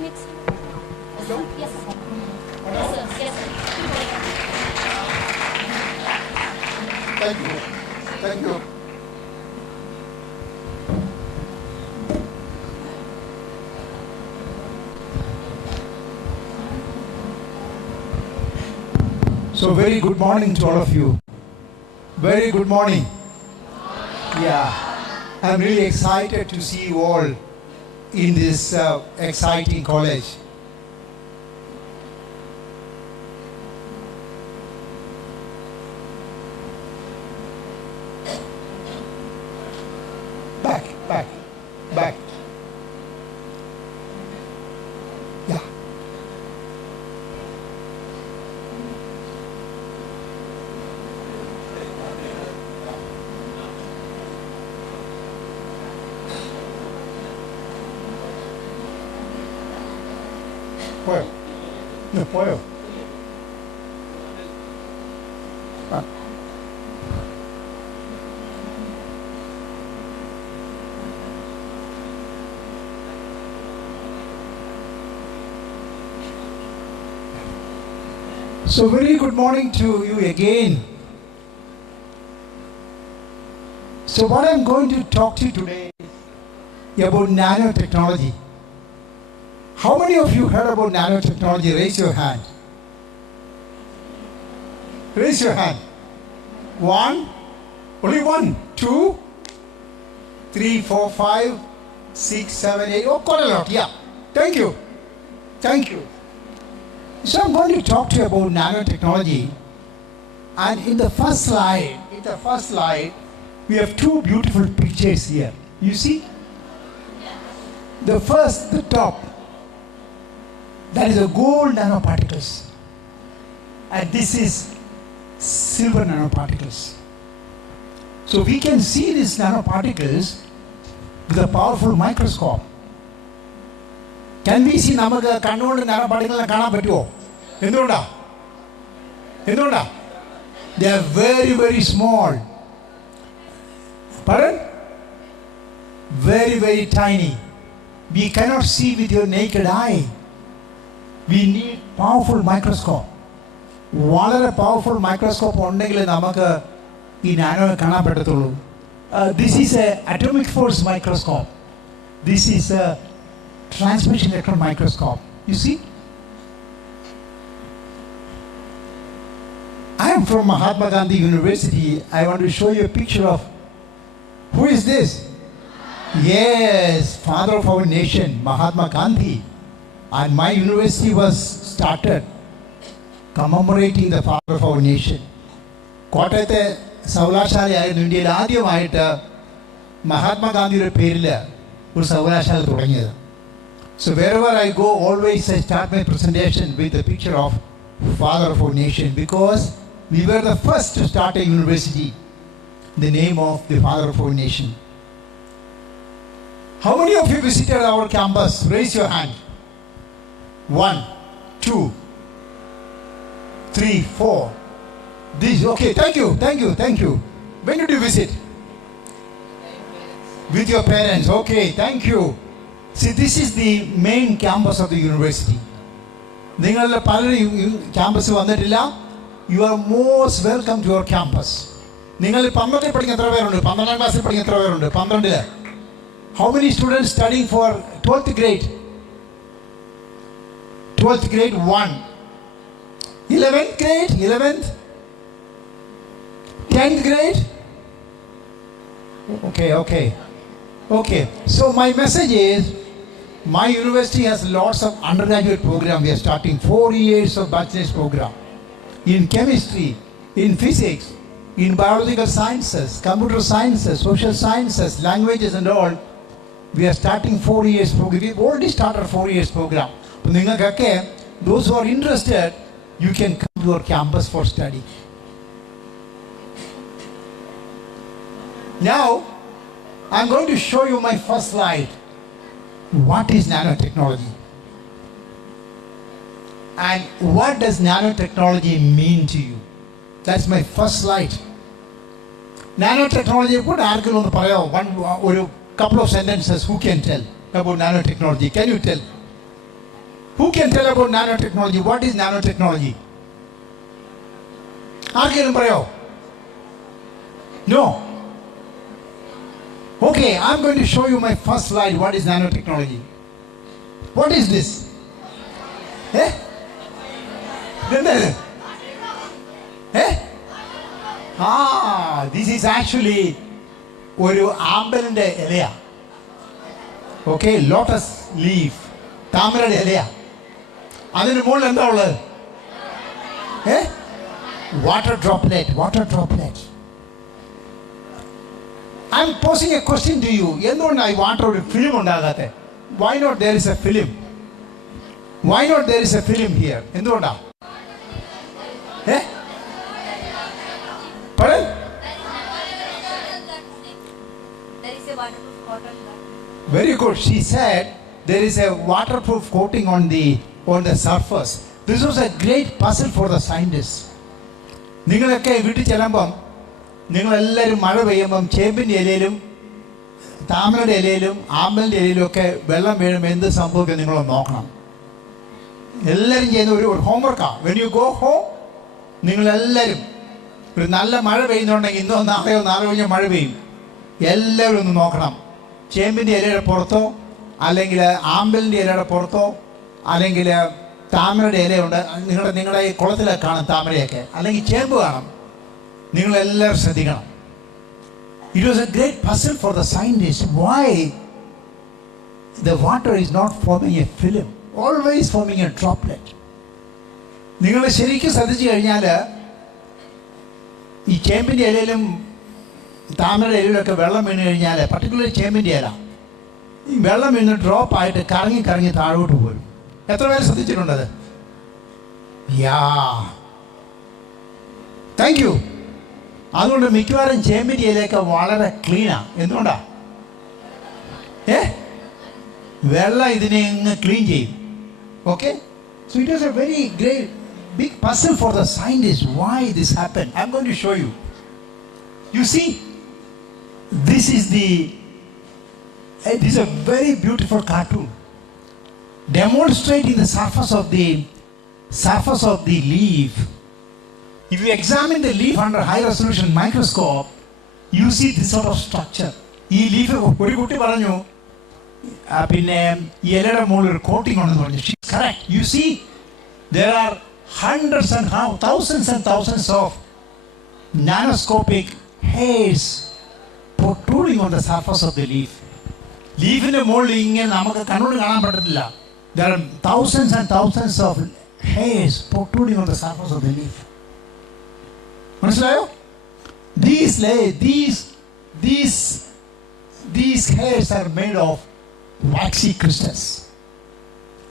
minutes. Yes, sir. Yes, sir. Yes, sir. Thank you. Thank you. So very good morning to all of you. Very good morning. Yeah, I'm really excited to see you all in this exciting college. Back. Yeah. Puedo. So very good morning to you again. So what I'm going to talk to you today is about nanotechnology. How many of you heard about nanotechnology? Raise your hand. Raise your hand. One, only one, two, three, four, 5, 6, 7, 8. Oh, quite a lot. Yeah. Thank you. So I'm going to talk to you about nanotechnology. And in the first slide, we have two beautiful pictures here. You see? The top, that is a gold nanoparticles. And this is silver nanoparticles. So we can see these nanoparticles with a powerful microscope. Can we see നമുക്ക് കണ്ണുകൊണ്ട് nanoparticles കാണാൻ പറ്റുമോ? എന്തുകൊണ്ടാ? They are very, very small. Pardon? Very, very tiny. We cannot see with your naked eye. We need powerful microscope. വളരെ powerful microscope ഉണ്ടെങ്കിൽ നമുക്ക് ഈ nano കാണാൻ പറ്റത്തുള്ളൂ. This is a atomic force microscope. This is a transmission electron microscope. You see? I am from Mahatma Gandhi University. I want to show you a picture of who is this? Yes, father of our nation, Mahatma Gandhi. And my university was started commemorating the father of our nation. കോട്ടയത്തെ സർവകലാശാലയായിരുന്നു ഇന്ത്യയിൽ ആദ്യമായിട്ട് മഹാത്മാഗാന്ധിയുടെ പേരിൽ ഒരു സർവകലാശാല തുടങ്ങിയത്. So wherever I go, always I start my presentation with a picture of father of our nation, because we were the first to start a university in the name of the father of our nation. How many of you visited our campus? Raise your hand. 1, 2, 3, 4. This, okay, thank you. When did you visit? With your parents. Okay, thank you. See, this is the main campus of the university. നിങ്ങളുടെ പലരും campus വന്നിട്ടില്ല. You are most welcome to our campus. നിങ്ങൾ 12ൽ പഠിക്കുന്ന എത്ര പേരുണ്ട്? 12ാം ക്ലാസ്സിൽ പഠിക്കുന്ന എത്ര പേരുണ്ട്? 12ൽ. How many students studying for 12th grade? 12th grade 1. 11th grade? 11th? 10th grade? Okay. So my message is, my university has lots of undergraduate program. We are starting 4 years of bachelor's program in chemistry, in physics, in biological sciences, computer sciences, social sciences, languages and all. We are starting 4 years program. We've already started 4 years program. Those who are interested, you can come to our campus for study. Now, I'm going to show you my first slide. What is nanotechnology? And what does nanotechnology mean to you? That's my first slide. Nanotechnology, what article a couple of sentences, who can tell about nanotechnology? Can you tell? Who can tell about nanotechnology? What is nanotechnology? ആർക്കെങ്കിലും പറയോ? No. Okay, I'm going to show you my first slide. What is nanotechnology? What is this? Eh? This is actually ഒരു ആമ്പലിന്റെ ഇലയാ. Okay, lotus leaf. താമരയുടെ ഇലയാ. അതിന് മുകളിൽ എന്താ ഉള്ളത്? Water droplet. I'm posing a question to you. എന്തുകൊണ്ടാണ് ഈ water ഒരു film ഉണ്ടാകാത്തെ? Why not there is a film? Why not there is a film here? എന്തുകൊണ്ടാ? Pardon? There is a waterproof coating. Very good. She said there is a waterproof coating on the surface. This was a great puzzle for the scientists. നിങ്ങളൊക്കെ വീട്ടിൽ ചെല്ലുമ്പം നിങ്ങളെല്ലാവരും മഴ പെയ്യുമ്പം ചേമ്പിൻ്റെ ഇലയിലും താമരയുടെ ഇലയിലും ആമ്പലിൻ്റെ ഇലയിലും ഒക്കെ വെള്ളം വീഴുമ്പോൾ എന്ത് സംഭവിക്കും നിങ്ങളൊന്ന് നോക്കണം. എല്ലാവരും ചെയ്യുന്ന ഒരു ഹോംവർക്കാണ്. വെൻ യു ഗോ ഹോം നിങ്ങളെല്ലാവരും ഒരു നല്ല മഴ പെയ്യുന്നുണ്ടെങ്കിൽ ഇന്നോ നാളെയോ നാളെ കഴിഞ്ഞ മഴ പെയ്യും. എല്ലാവരും ഒന്ന് നോക്കണം. ചേമ്പിൻ്റെ ഇലയുടെ പുറത്തോ അല്ലെങ്കിൽ ആമ്പലിൻ്റെ ഇലയുടെ പുറത്തോ അല്ലെങ്കിൽ താമരയുടെ ഇലയുണ്ട്. നിങ്ങളുടെ ഈ കുളത്തിലൊക്കെ കാണും താമരയൊക്കെ, അല്ലെങ്കിൽ ചേമ്പ് കാണും. നിങ്ങളെല്ലാവരും ശ്രദ്ധിക്കണം. It was a great puzzle for the scientists. Why the water is not forming a film, always forming a droplet. നിങ്ങൾ ശരിക്കും ശ്രദ്ധിച്ചു കഴിഞ്ഞാൽ ഈ ചേമ്പിൻ്റെ ഇലയിലും താമരയുടെ ഇലയിലൊക്കെ വെള്ളം വീണ് കഴിഞ്ഞാൽ, പർട്ടിക്കുലർ ചേമ്പിൻ്റെ ഇല, ഈ വെള്ളം വീണ് ഡ്രോപ്പായിട്ട് കറങ്ങി കറങ്ങി താഴോട്ട് പോരും. എത്ര പേര് ശ്രദ്ധിച്ചിട്ടുണ്ടത്? Thank you. അതുകൊണ്ട് മിക്കവാറും ചേമ്പിൻ്റെ ഇലയൊക്കെ വളരെ ക്ലീനാണ്. എന്തുകൊണ്ടാ? വെള്ളം ഇതിനെ അങ്ങ് ക്ലീൻ ചെയ്യും. Okay, so it was A very great big puzzle for the scientists. Why this happened? I'm going to show you. You see, this is a very beautiful cartoon demonstrating the surface of the leaf. If you examine the leaf under high resolution microscope, you see this sort of structure. ഈ leaf ഒരു കുട്ടി പറഞ്ഞു പിന്നെ ഇലയുടെ മുകളിൽ ഒരു coating ഉണ്ടെന്ന് പറഞ്ഞു. Correct. You see, there are hundreds and thousands of nanoscopic hairs protruding on the surface of the leaf. ലീഫിന്റെ മുകളിൽ ഇങ്ങനെ നമുക്ക് കണ്ണോട് കാണാൻ പറ്റത്തില്ല. There are thousands and thousands of hairs protruding on the surface of the leaf. മനസ്സിലായോ? These hairs are made of waxy crystals.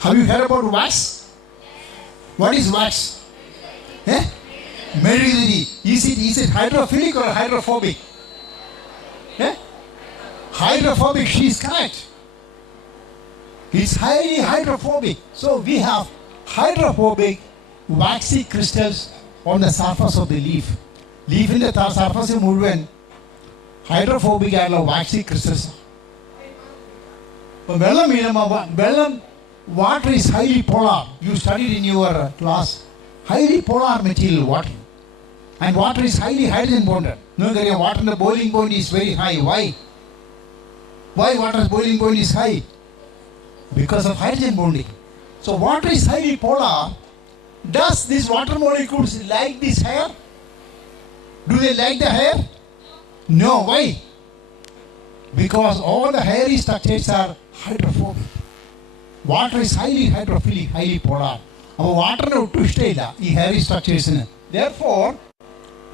Have you heard about wax? What is wax? Mercury. Is it hydrophilic or hydrophobic? Hydrophobic. She is correct. It's highly hydrophobic. So we have hydrophobic waxy crystals on the surface of the leaf. ലീഫിന്റെ surface മുഴുവൻ hydrophobic ആയിട്ടുള്ള waxy crystals. വെള്ളം വീഴുമ്പോൾ water is highly polar. You studied in your class highly polar material water, and water is highly hydrogen bonded. നിങ്ങൾക്കറിയാം വാട്ടറിന്റെ boiling point is very high. Why water's boiling point is high? Because of hydrogen bonding. So water is highly polar. Does these water molecules like this hair? Do they like the hair? No. Why? Because all the hairy structures are hydrophobic. Water is highly hydrophilic, highly polar. അപ്പോൾ വാട്ടറിന് ഒട്ടും ഇഷ്ടമില്ല ഈ hairy സ്ട്രക്ചേഴ്സിന്. Therefore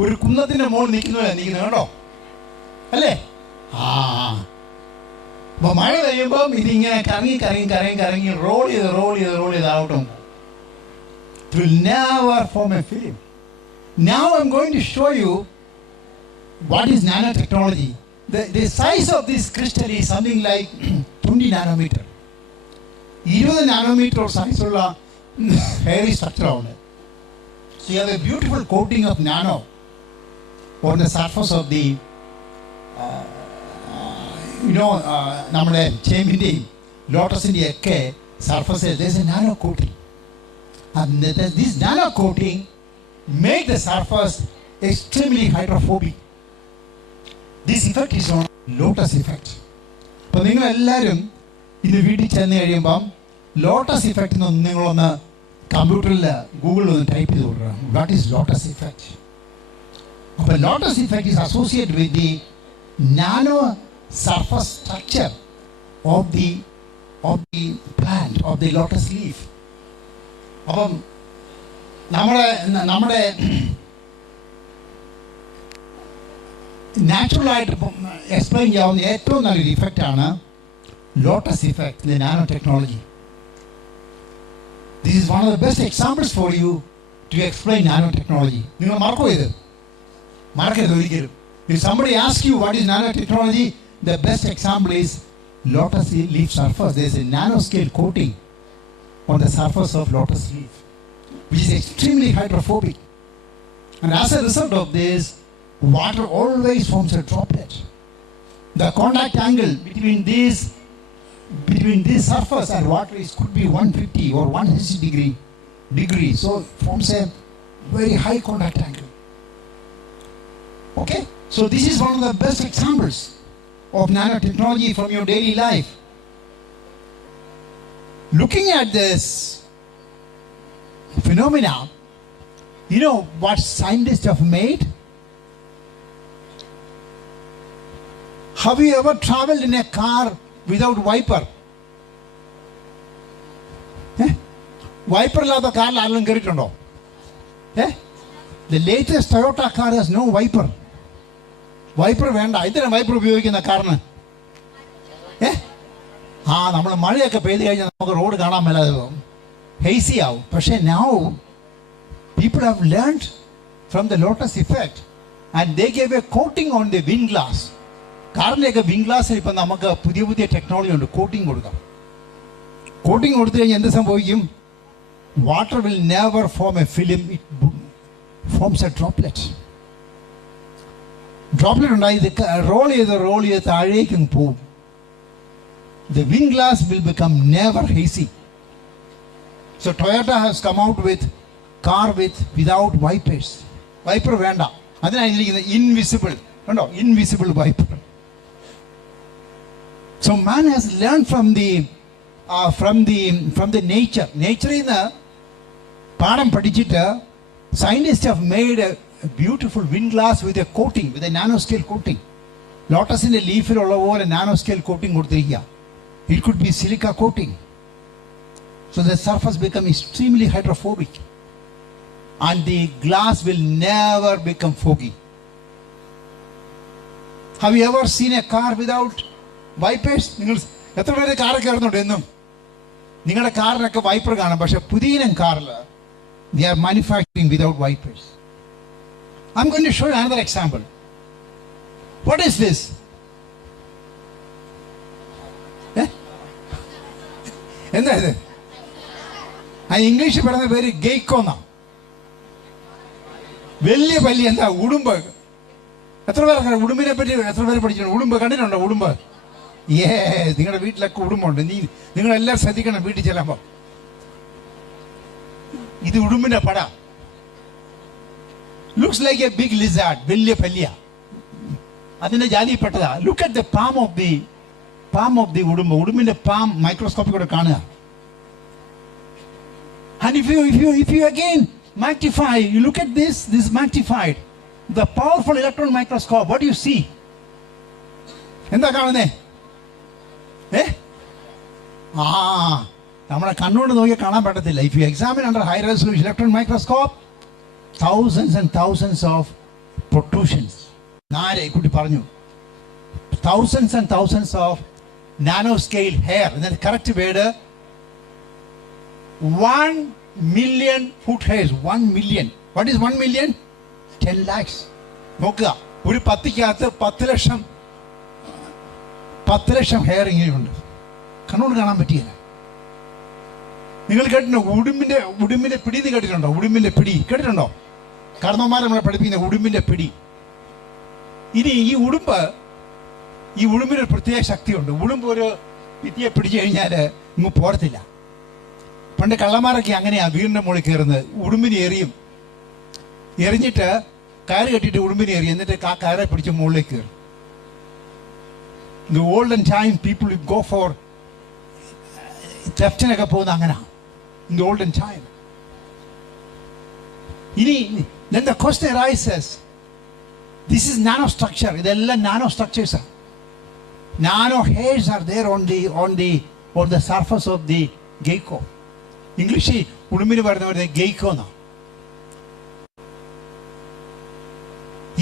ഒരു കുന്നത്തിൻ്റെ മുകളിൽ നിൽക്കുന്നത് കേട്ടോ അല്ലേ? അപ്പോൾ മഴ പെയ്യുമ്പം ഇതിങ്ങനെ കറങ്ങി റോൾ ചെയ്ത് ഔട്ടും. It will never form a film. Now I'm going to show you what is nanotechnology. The size of this crystal is something like 20 nanometer. 20 nanometer size ഉള്ള hairy structure ആണ്. So you have a beautiful coating of nano on the surface of the നമ്മുടെ ചേമ്പിൻ്റെയും ലോട്ടസിൻ്റെയും ഒക്കെ surfaces, there's a nano coating. And this nano coating make the surface extremely hydrophobic. This effect is on lotus effect. അപ്പോൾ നിങ്ങളെല്ലാവരും ഇത് വീട്ടിൽ ചെന്ന് കഴിയുമ്പം lotus effect എന്ന് നിങ്ങളൊന്ന് കമ്പ്യൂട്ടറിൽ ഗൂഗിളിൽ ഒന്ന് ടൈപ്പ് ചെയ്ത് കൊടുക്കുക. What is lotus effect? അപ്പോൾ lotus effect is associated with the nano surface structure of the plant of the lotus leaf. അപ്പം നമ്മുടെ നാച്ചുറലായിട്ട് എക്സ്പ്ലെയിൻ ചെയ്യാവുന്ന ഏറ്റവും നല്ലൊരു ഇഫക്റ്റാണ് lotus effect in the nano technology. This is one of the best examples for you to explain nano technology. നിങ്ങൾ മറക്കരുത് ഒരിക്കലും. If somebody asks you what is nanotechnology, the best example is lotus leaf surface. There is a nanoscale coating on the surface of lotus leaf, which is extremely hydrophobic. And as a result of this, water always forms a droplet. The contact angle between this surface and water could be 150 or 160 degrees. So it forms a very high contact angle. Okay? So this is one of the best examples of nanotechnology from your daily life. Looking at this phenomena, you know what scientists have made? Have you ever traveled in a car without wiper? Wiper illada car la allan keritundo? The latest Toyota car has no wiper. Wiper വേണ്ട. എന്തിനാണ് wiper ഉപയോഗിക്കുന്ന കാരണം? നമ്മൾ മഴയൊക്കെ പെയ്ത് കഴിഞ്ഞാൽ നമുക്ക് road കാണാൻ മേലാതെ ഹെയ്സി ആവും. പക്ഷേ now people have learned from the lotus effect and they gave a coating on the wind glass. കാറിൻ്റെയൊക്കെ വിൻഡ് ഗ്ലാസ്സിൽ ഇപ്പം നമുക്ക് പുതിയ ടെക്നോളജി ഉണ്ട്. കോട്ടിങ് കൊടുക്കാം. കോട്ടിങ് കൊടുത്തു കഴിഞ്ഞാൽ എന്ത് സംഭവിക്കും? Water will never form A film, it forms A droplet. Droplet ഉണ്ടായി ഇത് റോൾ ചെയ്ത് താഴേക്കും പോവും. The wind glass will become never hazy. So Toyota has come out with car without wipers. Wiper വേണ്ട. അതിനാണ് ഇതിരിക്കുന്നത് ഇൻവിസിബിൾ. കണ്ടോ? Invisible wiper. So man has learned from the nature. Nature in the പാഠം പഠിച്ചിട്ട് scientists have made a beautiful wind glass with a coating, with a nanoscale coating. ലോട്ടസിന്റെ ലീഫിലുള്ള പോലെ nanoscale coating കൊടുത്തിരിക്കുക. It could be silica coating. So the surface become extremely hydrophobic and the glass will never become foggy. Have you ever seen a car without wipers? നിങ്ങൾ എത്ര പേര് കാറൊക്കെ ഇറങ്ങുന്നുണ്ട്? എന്നും നിങ്ങളുടെ കാറിനൊക്കെ വൈപ്പർ കാണാം. പക്ഷെ പുതിയ കാറിൽ they are manufacturing without wipers. I'm going to show you another example. What is this? എന്താ ഇത്? ഇംഗ്ലീഷിൽ പറയുന്ന പേര് ഗെയ്ക്കോന്ന. വലിയ പല്ലി. എന്താ? ഉടുമ്പ്. എത്ര പേർക്ക് ഉടുമ്പിനെ പറ്റി എത്ര പേര് പഠിച്ചിട്ടുണ്ട്? ഉടുമ്പ് കണ്ടിട്ടുണ്ടോ? ഉടുമ്പ്. നിങ്ങളുടെ വീട്ടിലൊക്കെ ഉടുമ്പുണ്ട്. നിങ്ങളെല്ലാം ശ്രദ്ധിക്കണം വീട്ടിൽ ചെല്ലുമ്പോൾ. ഇത് ഉടുമ്പിന്റെ പട. Looks like a big lizard. വലിയ പല്ലിയ. അതിന്റെ ജാതിയിൽപ്പെട്ടതാ. Look at the palm of the ഉടുമ്പ്. ഉടുമ്പിന്റെ പാം മൈക്രോസ്കോപ്പിൽ കൂടെ കാണുക. And if you again magnify, you look at this magnified, the powerful electron microscope, what do you see? എന്താ കാണുന്നേ? നമ്മുടെ കണ്ണുകൊണ്ട് നോക്കി കാണാൻ പറ്റത്തില്ല. If you examine under high resolution electron microscope, thousands and thousands of protrusions. നാരെ കുട്ടി പറഞ്ഞു, thousands and thousands of nanoscale hair. Then correct word, 1 million foot hairs. 1 million. What is 1 million? 10 lakhs. നോക്കുക, ഒരു പത്തിക്കകത്ത് 10 ലക്ഷം ഹെയർ ഇങ്ങനെയുണ്ട്. കണ്ണോട് കാണാൻ പറ്റിയില്ല. നിങ്ങൾ കേട്ടിട്ടുണ്ടോ? ഉടുമ്പിന്റെ പിടി എന്ന് കേട്ടിട്ടുണ്ടോ? ഉടുമ്പിന്റെ പിടി കേട്ടിട്ടുണ്ടോ? കാരണവന്മാർ നമ്മളെ പഠിപ്പിക്കുന്ന ഉടുമ്പിന്റെ പിടി. ഇനി ഈ ഉടുമ്പിനൊരു പ്രത്യേക ശക്തിയുണ്ട്. ഉടുമ്പ് ഒരു ഭിത്തിയെ പിടിച്ചു കഴിഞ്ഞാൽ ഇങ്ങ് പോരത്തില്ല. പണ്ട് കള്ളന്മാരൊക്കെ അങ്ങനെയാണ് വീടിൻ്റെ മുകളിൽ കയറുന്നത്. ഉടുമ്പിന് എറിയും, എറിഞ്ഞിട്ട് കയറ് കെട്ടിയിട്ട് ഉടുമ്പിന് എറിയും, എന്നിട്ട് ആ കയറെ പിടിച്ച് മുകളിലേക്ക് കയറും. The olden time people would go for തെഫ്റ്റിനൊക്കെ പോകുന്ന അങ്ങനെ. In the olden time. Then the question arises, this is nanostructure. ഇതെല്ലാം nano structures. Nano hairs are there on the surface of the gecko. ഇംഗ്ലീഷിൽ ഉടുമ്പിന് പറയുന്നത് ഗെയ്ക്കോ എന്നാണ്.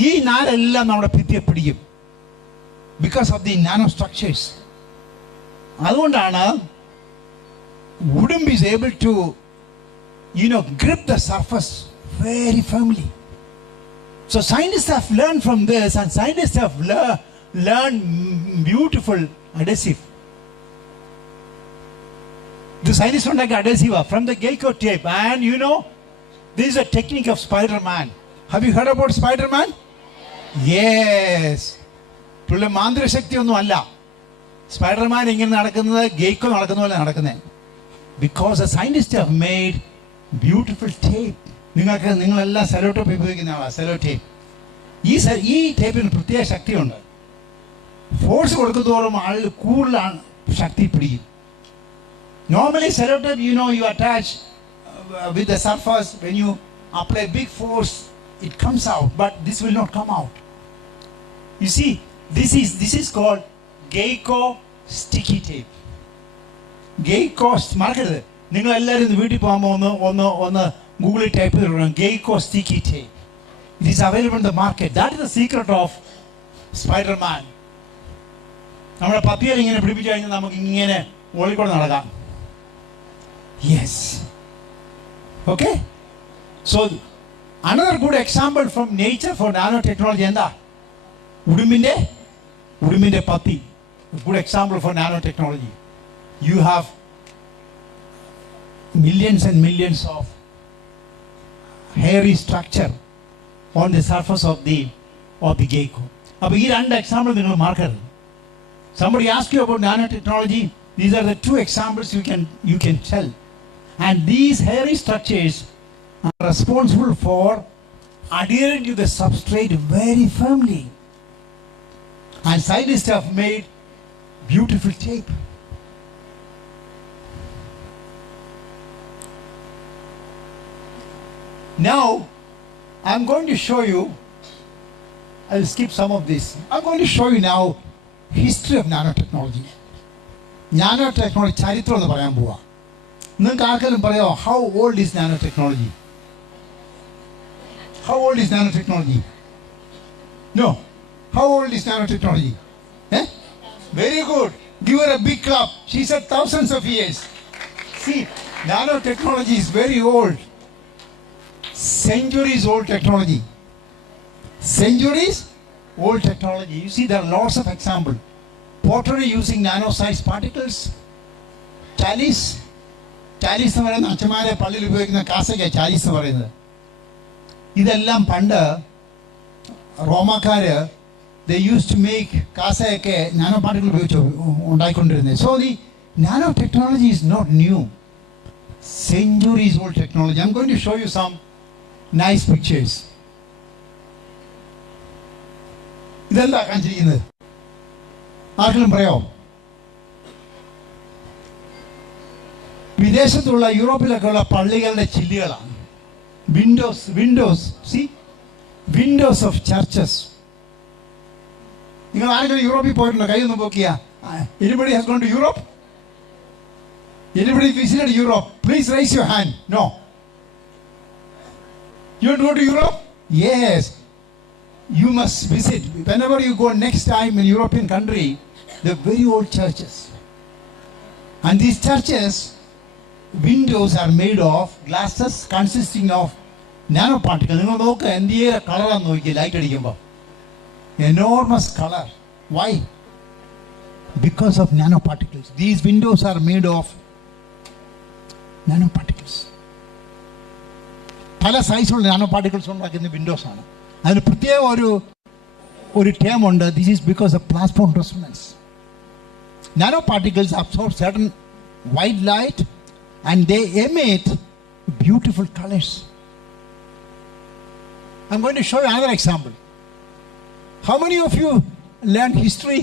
ഈ നാരെല്ലാം നമ്മുടെ ഭിത്തിയെ പിടിക്കും because of the nanostructures. അതുകൊണ്ടാണ് wouldn't be able to grip the surface very firmly. So scientists have learned from this, and scientists have learned beautiful adhesive. The scientists don't like adhesive from the gecko tape, and this is a technique of Spider-Man. Have you heard about Spider-Man? Yes. പുള്ളി മാന്ത്രികശക്തി ഒന്നും അല്ല. Spiderman ഇങ്ങനെ നടക്കുന്നത് ഗെയ്ക്കോ നടക്കുന്ന പോലെ നടക്കുന്നത്. Because the scientists have made beautiful tape. നിങ്ങളെല്ലാം sello tape ഉപയോഗിക്കുന്ന ആളാണ്. Sello tape. ഈ ടേപ്പിന് പ്രത്യേക ശക്തിയുണ്ട്. ഫോഴ്സ് കൊടുക്കുന്നതോറും ആൾ കൂടുതലാണ് ശക്തി പിടിക്കും. Normally cello tape, you attach with the surface. When you apply big force, it comes out, but this will not come out. You see, this is called gecko sticky tape. Gecko market നിങ്ങൾ എല്ലാവരും ഇന്ന് വീട്ടിൽ പോകുമ്പോൾ ഒന്ന് ഗൂഗിളിൽ type ചെയ്തിടണം gecko sticky tape. It is available in the market. That is the secret of Spider-Man. നമ്മുടെ പപ്പിയെ ഇങ്ങനെ പിടിപ്പിച്ചു കഴിഞ്ഞാൽ നമുക്ക് ഇങ്ങനെ ഓളിക്കൂടെ നടക്കാം. Yes. Okay. So another good example from nature for nanotechnology എന്താ? ഉടുമ്പിന്റെ പത്തി. Good example for nanotechnology. You have millions and millions of hairy structure on the surface of the gecko. അപ്പോൾ ഈ രണ്ട് എക്സാമ്പിൾ നിങ്ങൾ മാർക്കരുത്. Somebody asks you about nanotechnology. These are the two examples you can tell. And these hairy structures are responsible for adhering to the substrate very firmly. And scientists have made beautiful tape. Now, I'm going to show you, I'll skip some of this. I'm going to show you now history of nanotechnology. Nanotechnology ചരിത്രം എന്ന് പറയാൻ പോവാ. നിങ്ങൾക്ക് ആർക്കെങ്കിലും പറയാമോ how old is nanotechnology? How old is nanotechnology? No. How old is nanotechnology? Very good. Give her a big clap. She said thousands of years. See, nanotechnology is very old. Centuries old technology. Centuries old technology. You see, there are lots of examples. Pottery using nano-sized particles. Chalice എന്ന് പറയുന്ന അച്ഛന്മാരെ പള്ളിയിൽ ഉപയോഗിക്കുന്ന കാസയ്ക്ക് ചാലീസ് എന്ന് പറയുന്നത്. ഇതെല്ലാം പണ്ട് റോമാക്കാര് they used to make കാസയൊക്കെ നാനോ പാർട്ടിക്കിൾ ഉപയോഗിച്ച് ഉണ്ടായിക്കൊണ്ടിരുന്നത്. So the nanotechnology is not new. Centuries old technology. I'm going to show you some nice pictures. ഇതെന്താ കാണിച്ചിരിക്കുന്നത്? ആർക്കെങ്കിലും പറയാമോ? വിദേശത്തുള്ള യൂറോപ്പിലൊക്കെയുള്ള പള്ളികളുടെ ചില്ലുകളാണ്. Windows of churches. നിങ്ങൾ ആരെങ്കിലും യൂറോപ്പിൽ പോയിട്ടുണ്ടോ? കൈ ഒന്ന് നോക്കിയാ. Anybody has gone to Europe? Anybody visited Europe? Please raise your hand. No. You want to go to Europe? Yes. You must visit. Whenever you go next time in European country, the very old churches. And these churches, windows are made of glasses consisting of nanoparticles. നിങ്ങൾ നോക്കുക, എന്തിയെ കളറാന്ന് നോക്കിയാൽ light അടിക്കുമ്പോൾ enormous color. Why? Because of nanoparticles. These windows are made of nanoparticles. പല സൈസുള്ള nanoparticles ഉണ്ടാക്കുന്ന Windows ആണ്. അതിന് പ്രത്യേക ഒരു ടേം ഉണ്ട്. This is because of plasmon resonance. Nanoparticles absorb certain white light and they emit beautiful colors. I'm going to show you another example. How many of you learned history?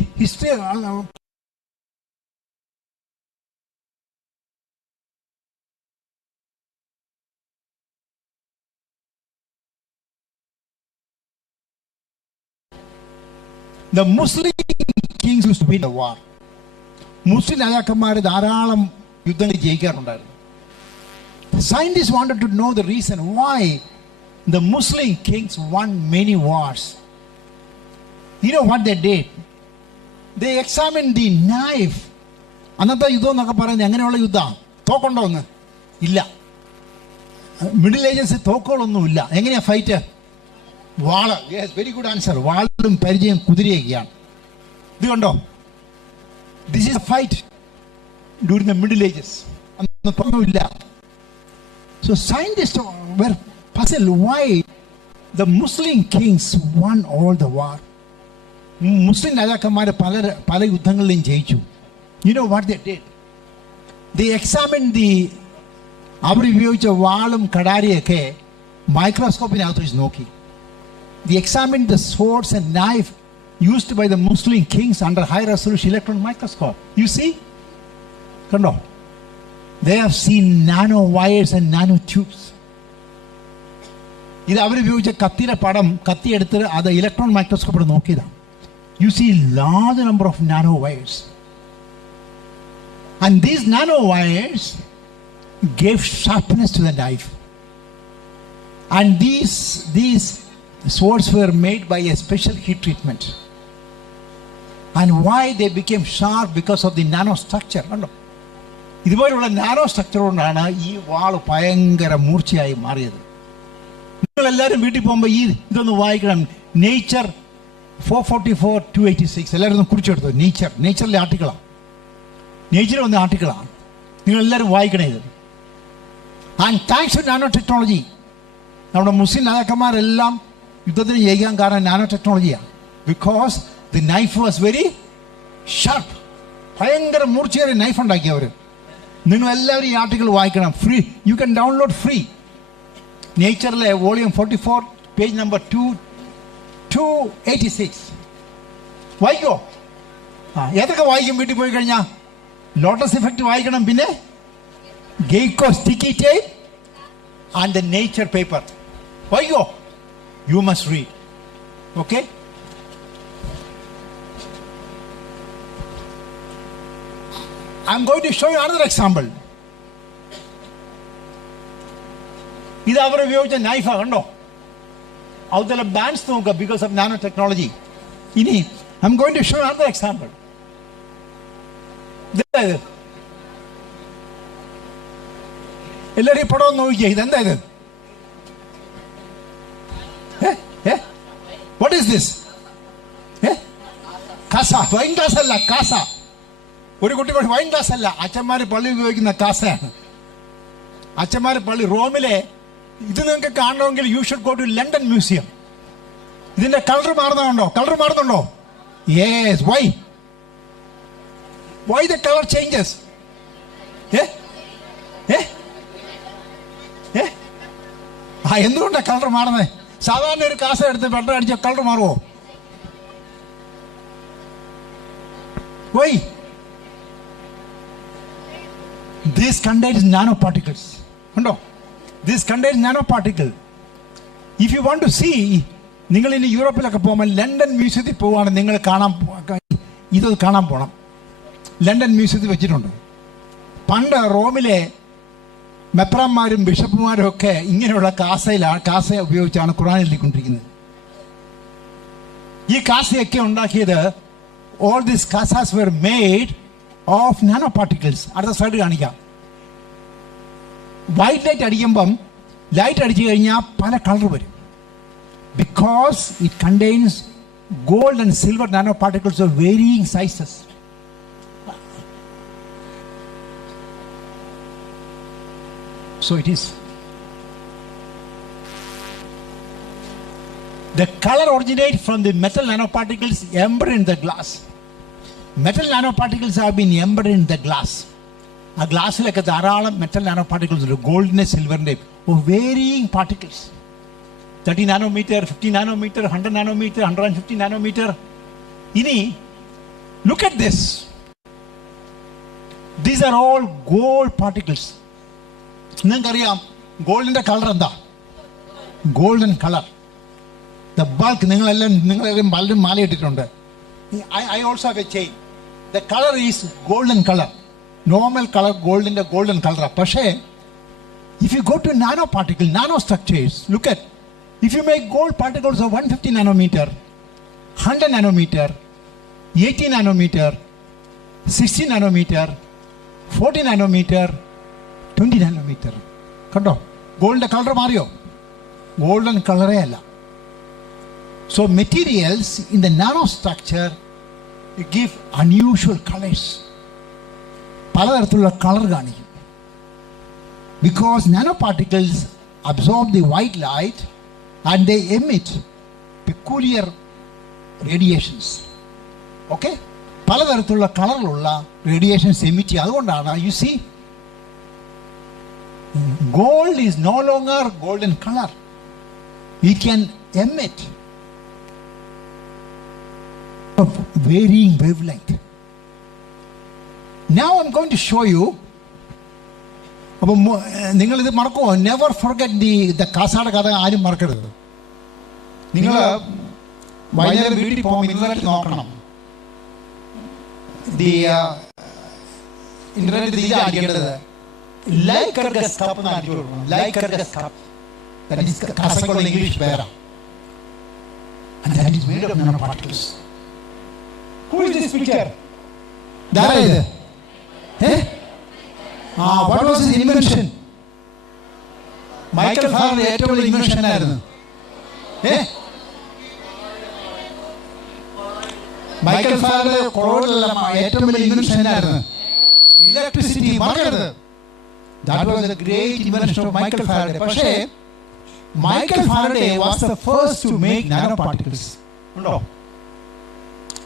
The Muslim kings used to win the war. മുസ്ലിം രാജാക്കന്മാർ ധാരാളം യുദ്ധങ്ങൾ ജയിക്കാറുണ്ടായിരുന്നു. Scientists wanted to know the reason why the Muslim kings won many wars. You know what they did? They examined the knife. അന്നത്തെ യുദ്ധം എന്നൊക്കെ പറയുന്നത് എങ്ങനെയുള്ള യുദ്ധമാണ്? തോക്കുണ്ടോ ഒന്ന്? ഇല്ല. മിഡിൽ ഏജൻസ് തോക്കുകളൊന്നുമില്ല. എങ്ങനെയാ ഫൈറ്റ്? വാള്. Yes, very good answer. വാളും പരിചയം കുതിരയൊക്കെയാണ്. ഇത് കണ്ടോ? This is a fight during the Middle Ages. So scientists were puzzled why the Muslim kings won all the war. Muslim രാജാക്കന്മാർ പല യുദ്ധങ്ങളിലും ജയിച്ചു. You know what they did? They examined അവർ ഉപയോഗിച്ച വാളും കടാരിയൊക്കെ മൈക്രോസ്കോപ്പിനകത്ത് വെച്ച് നോക്കി. They examined the swords and knife used by the Muslim kings under high resolution electron microscope. You see? Kando. They have seen nano wires and nano tubes. ഇത് അവർ ഉപയോഗിച്ച കത്തിയുടെ പടം കത്തി എടുത്ത് അത് ഇലക്ട്രോൺ മൈക്രോസ്കോപ്പിൽ നോക്കിയതാണ്. You see large number of nano wires. And these nano wires gave sharpness to the knife. And these swords were made by a special heat treatment. And why they became sharp? Because of the nanostructure. ഇതുപോലുള്ള nano structure കൊണ്ടാണ് ഈ വാൾ ഭയങ്കര മൂർച്ചയായി മാറിയത്. നിങ്ങളെല്ലാവരും വീട്ടിൽ പോകുമ്പോൾ ഇതൊന്ന് വായിക്കണം. നേച്ചർ 444-286 എല്ലാവരും കുറിച്ചെടുത്തു. നേച്ചറിലെ ആർട്ടിക്കിളാണ്. നേച്ചർ വന്ന ആർട്ടിക്കിളാണ്. നിങ്ങളെല്ലാവരും വായിക്കണേ ഇത്. And thanks to nano technology നമ്മുടെ മുസ്ലിം രാജാക്കന്മാരെല്ലാം യുദ്ധത്തിന് ചെയ്യാൻ കാരണം നാനോ ടെക്നോളജിയാണ്. Because the knife was very sharp. ഭയങ്കര മൂർച്ചയേറിയ നൈഫ് ഉണ്ടാക്കിയവർ. നിങ്ങൾ എല്ലാവരും ഈ ആർട്ടിക്കിൾ വായിക്കണം. Free, you can download free. നേച്ചറിലെ വോളിയം 44 പേജ് നമ്പർ 286 വായിക്കോ. ഏതൊക്കെ വായിക്കും വീട്ടിൽ പോയി കഴിഞ്ഞാൽ? ലോട്ടസ് ഇഫക്റ്റ് വായിക്കണം, പിന്നെ gecko sticky tape and the Nature paper വായിക്കോ. You must read. Okay. I'm going to show you another example. ഇത് അവർ ഉപയോഗിച്ച നൈഫാ. കണ്ടോ? അവത്തിലെ ബാൻഡ്സ് നോക്കുക. Because of nano technology. ഇനി I'm going to show you another example. എല്ലാവരും ഈ പടം നോക്കിയേ. ഇതെന്താ ഇത്? What is this? Casa. Wine glass അല്ല, കാസ. ഒരു കുട്ടി പറഞ്ഞു വൈൻ ഗ്ലാസ് അല്ല, അച്ഛന്മാർ പള്ളി ഉപയോഗിക്കുന്ന കാസയാണ്. അച്ഛന്മാർ പള്ളി റോമിലെ ഇത് നിങ്ങൾക്ക് കാണണമെങ്കിൽ you should go to London museum. ഇതിന്റെ കളർ മാറുന്നുണ്ടോ? Yes. Why the colour changes? എന്തുകൊണ്ടാണ് കളർ മാറുന്നത്? സാധാരണ ഒരു കാസ എടുത്ത് വെള്ളം അടിച്ച കളർ മാറുമോ? Why? This contains nanoparticles. Kando? This contains nanoparticle. If you want to see, നിങ്ങൾ ഇനി യൂറോപ്പിലൊക്കെ പോകുമ്പോൾ ലണ്ടൻ മ്യൂസിയത്തിൽ പോവുകയാണ്. നിങ്ങൾ ഇത് കാണാൻ പോകണം. ലണ്ടൻ മ്യൂസിയത്തിൽ വെച്ചിട്ടുണ്ട്. പണ്ട് റോമിലെ മെത്രാന്മാരും ബിഷപ്പുമാരും ഒക്കെ ഇങ്ങനെയുള്ള കാസ ഉപയോഗിച്ചാണ് ഖുർആൻ എഴുതിക്കൊണ്ടിരിക്കുന്നത്. ഈ കാസയൊക്കെ ഉണ്ടാക്കിയത് all these casas were made of nanoparticles. അടുത്ത സ്ലൈഡ് കാണിക്കാം. വൈറ്റ് ലൈറ്റ് അടിക്കുമ്പം ലൈറ്റ് അടിച്ചു കഴിഞ്ഞാൽ പല കളർ വരും. Because it contains gold and silver nanoparticles of varying sizes. So it is. The color originates from the metal nanoparticles embedded in the glass. Metal nanoparticles have been embedded in the glass. ആ ഗ്ലാസ്സിലൊക്കെ ധാരാളം metal nano particles ഉണ്ട്, ഗോൾഡിൻ്റെ സിൽവറിൻ്റെയും varying particles. 30 nanometre, 50 nanometre, 100 nanometre, 150 nanometre. ഇനി look at this. These are all gold particles. നിങ്ങൾക്കറിയാം ഗോൾഡിൻ്റെ colour എന്താ? Golden colour. The bulk നിങ്ങളെല്ലാം പലരും മാലയിട്ടിട്ടുണ്ട്. I also have a chain. The color is golden color. Normal color ഗോൾഡിൻ്റെ golden കളറാണ്. പക്ഷേ if you go to nanoparticle, nanostructures, look at, if you make gold particles of 150 nanometer, 100 nanometer, 80 nanometer, 60 nanometer, 40 nanometer, 20 nanometer. കണ്ടോ ഗോൾഡിൻ്റെ colour മാറിയോ? Golden കളറേ അല്ല. So materials in the nanostructure give unusual colors. പലതരത്തിലുള്ള colour കാണിക്കും. Because nanoparticles absorb the white light and they emit peculiar radiations. Okay? പലതരത്തിലുള്ള കളറിലുള്ള radiations emit ചെയ്യുക. അതുകൊണ്ടാണ് you see gold is no longer golden color. We can emit of varying wavelength. Now I'm going to show you. അപ്പോൾ നിങ്ങളിത് മറക്കുമോ? Never forget the കാസാട് കഥ ആരും മറക്കരുത്. നിങ്ങൾ വൈകുന്നേരം വീട്ടിൽ പോകുമ്പോൾ ഇന്റർനെറ്റ് നോക്കണം. ഇന്റർനെറ്റ് ഇത് അടിക്കേണ്ടത് ലൈക്ക് കർഗസ് കപ്പ് എന്ന് അടിച്ചു കൊടുക്കണം. ലൈക്ക് കർഗസ് കപ്പ്, കാസർഗോഡ് ഇംഗ്ലീഷ് പേരാണ്. And that is made of nanoparticles. Who is this picture? ധാരാ ഇത്? What was his invention? Michael Faraday ഏറ്റവും വലിയ ഇൻവെൻഷൻ ആയിരുന്നു. മൈക്കൽ ഫാരഡേ കൊളോയിഡല്ല ഏറ്റവും വലിയ ഇൻവെൻഷൻ ആയിരുന്നു ഇലക്ട്രിസിറ്റി. മറക്കരുത്. That was the great invention of Michael Faraday. പക്ഷേ Michael Faraday was the first to make nanoparticles. ഉണ്ടോ?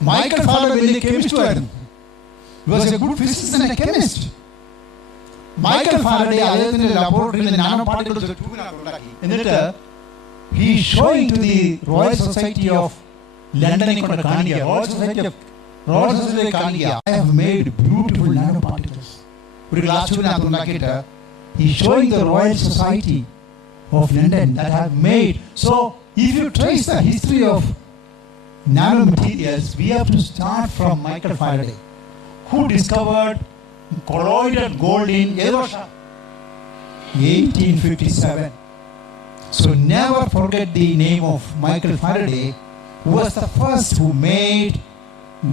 മൈക്കൽ ഫാരഡേ വലിയ കെമിസ്റ്റ് ആയിരുന്നു. He was a good physicist and a chemist. Michael Faraday അദ്ദേഹത്തിന്റെ ലബോറട്ടറിയിൽ nano particles ഉണ്ടാക്കി. എന്നിട്ട് he is showing to the Royal Society of London കൊണ്ട് കാണിക്കുക. Royal Society കാണിക്കുക, I have made beautiful nanoparticles. ഒരു ഗ്ലാസ് ട്യൂബിനകത്ത് ഉണ്ടാക്കിയിട്ട് he is showing the Royal Society of London that I have made. So if you trace the history of nanomaterials, we have to start from Michael Faraday, who discovered colloidal gold in 1857. So never forget the name of Michael Faraday, who was the first who made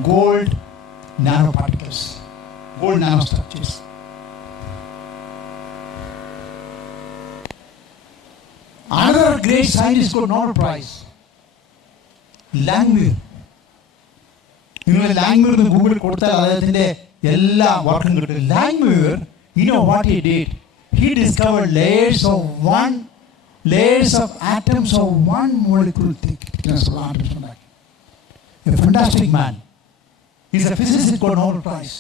gold nanoparticles, gold nanostructures. Another great scientist got Nobel Prize, Langmuir. നിങ്ങൾ ലാങ്മ്യൂർ ഗൂഗിളിൽ കൊടുത്താൽ അദ്ദേഹത്തിന്റെ എല്ലാ വർക്കും കിട്ടും. ലാങ്മ്യൂർ, you know what he did? He discovered layers of atoms of one molecule thick. A fantastic man. He's a physicist got Nobel Prize.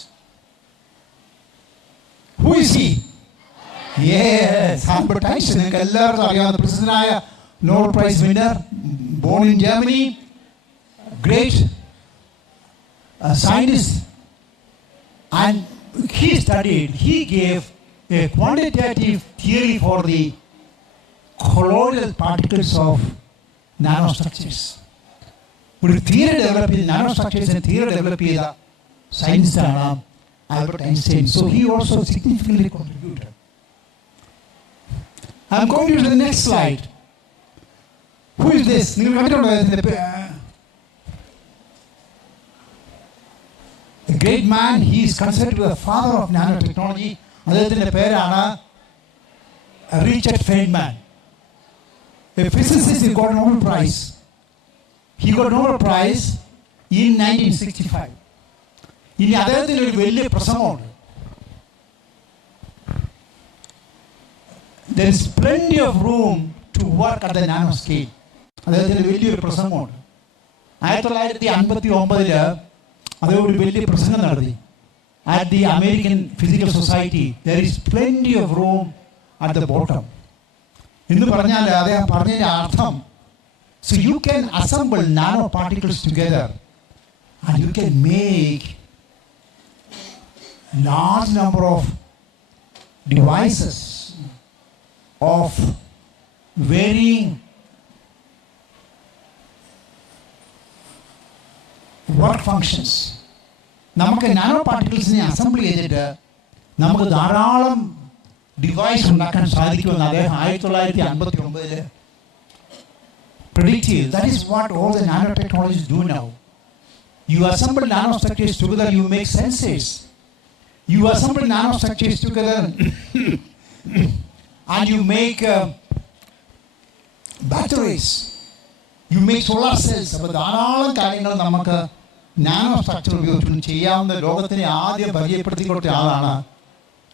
Who is he? Yes, Albert Einstein. നിങ്ങൾക്ക് എല്ലാവർക്കും അറിയാവുന്ന പ്രസിദ്ധനായ Nobel Prize winner, born in Germany, great scientist, and he gave a quantitative theory for the colloidal particles of nanostructures. ഒരു theory develop ചെയ്ത് നാനോസ്ട്രക്ചേഴ്സിന് theory develop ചെയ്ത സയൻറ്റിസ്റ്റാണ് Albert Einstein. So he also significantly contributed. I'm going to the next slide. Who is this? നിങ്ങൾ കണ്ടിട്ടുണ്ടോ? A great man, he is considered the father of nanotechnology. അദ്ദേഹത്തിന്റെ പേരാണ് Richard Feynman. A physicist who got Nobel Prize. He got Nobel Prize in 1965. ഇനി അദ്ദേഹത്തിന് ഒരു വലിയ പ്രസംഗമുണ്ട്. There is plenty of room to work at the nano scale. അദ്ദേഹത്തിന് വലിയൊരു പ്രസംഗമുണ്ട്. 1959 അദ്ദേഹം ഒരു വലിയ പ്രസംഗം നടത്തി. at the American Physical Society, there is plenty of room at the bottom. എന്ന് പറഞ്ഞാൽ അദ്ദേഹം പറഞ്ഞതിൻ്റെ അർത്ഥം, so you can assemble nanoparticles together and you can make large number of devices of varying work functions. നമുക്ക് nano പാർട്ടിക്കിൾസിനെ assemble ചെയ്തിട്ട് നമുക്ക് ധാരാളം device ഉണ്ടാക്കാൻ സാധിക്കുമെന്ന് അദ്ദേഹം 1959 predict ചെയ്തു. That is what all the nanotechnologies do now. You assemble nanostructures together, you make sensors. You assemble nanostructures together and you make batteries. You make solar cells. അപ്പോൾ ധാരാളം കാര്യങ്ങൾ നമുക്ക് നാനോ സ്ട്രക്ചർ ഉപയോഗിച്ചുകൊണ്ട് ചെയ്യാവുന്ന ലോകത്തിനെ ആദ്യം പരിചയപ്പെടുത്തിക്കൊടുത്ത ആളാണ്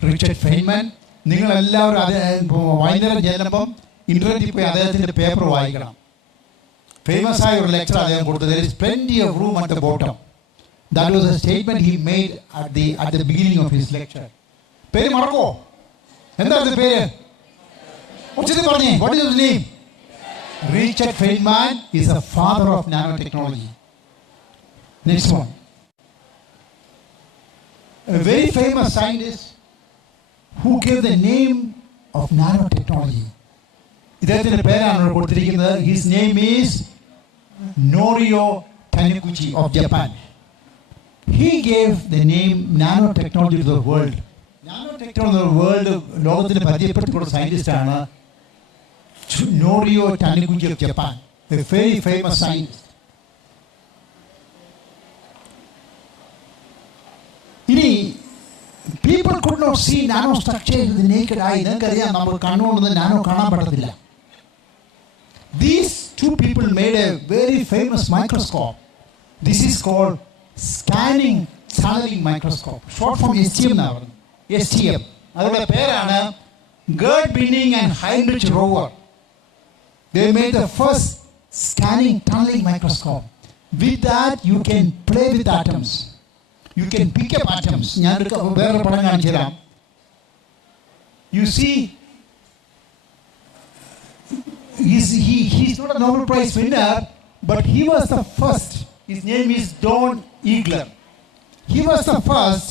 റിച്ചർഡ് ഫെയ്ൻമാൻ. നിങ്ങളെല്ലാവരും വൈകുന്നേരം ചെല്ലുമ്പം ഇൻ്റർനെറ്റിൽ പോയി അദ്ദേഹത്തിൻ്റെ പേപ്പർ വായിക്കണം. ഫേമസ് ആയ ഒരു ലെക്ചർ അദ്ദേഹം കൊടുത്തത്. There is plenty of room at the bottom. That was a statement he made at the beginning of his lecture. പേര് മറക്കോ? എന്താ അതിൻ്റെ പേര്? പറഞ്ഞേ. What is his name? Richard Feynman is the father of nanotechnology. Next one. A very famous scientist who gave the name of nanotechnology. ഇദ്ദേഹത്തിൻ്റെ പേരാണ് കൊടുത്തിരിക്കുന്നത്. His name is Norio Taniguchi of Japan. He gave the name nanotechnology to the world. Nanotechnology to the world ലോകത്തിന് പരിചയപ്പെടുത്തിക്കൊടുത്ത സയൻറ്റിസ്റ്റാണ് Norio Taniguchi of Japan, a very famous scientist. ഇനി people could not see nanostructure with the naked eye. നിങ്ങൾക്കറിയാം, നമുക്ക് കണ്ണുകൊണ്ട് nano കാണാൻ പറ്റത്തില്ല. These two people made a very famous microscope. This is called scanning tunneling microscope. Short form STM എന്നാണ് പറയുന്നത്. STM. അവരുടെ പേരാണ് Gerd Binning and Heinrich Rover. They made the first scanning tunneling microscope. With that, you can play with atoms. You can pick up atoms. You see, he's not a Nobel Prize winner, but he was the first. His name is Don Eagler. He was the first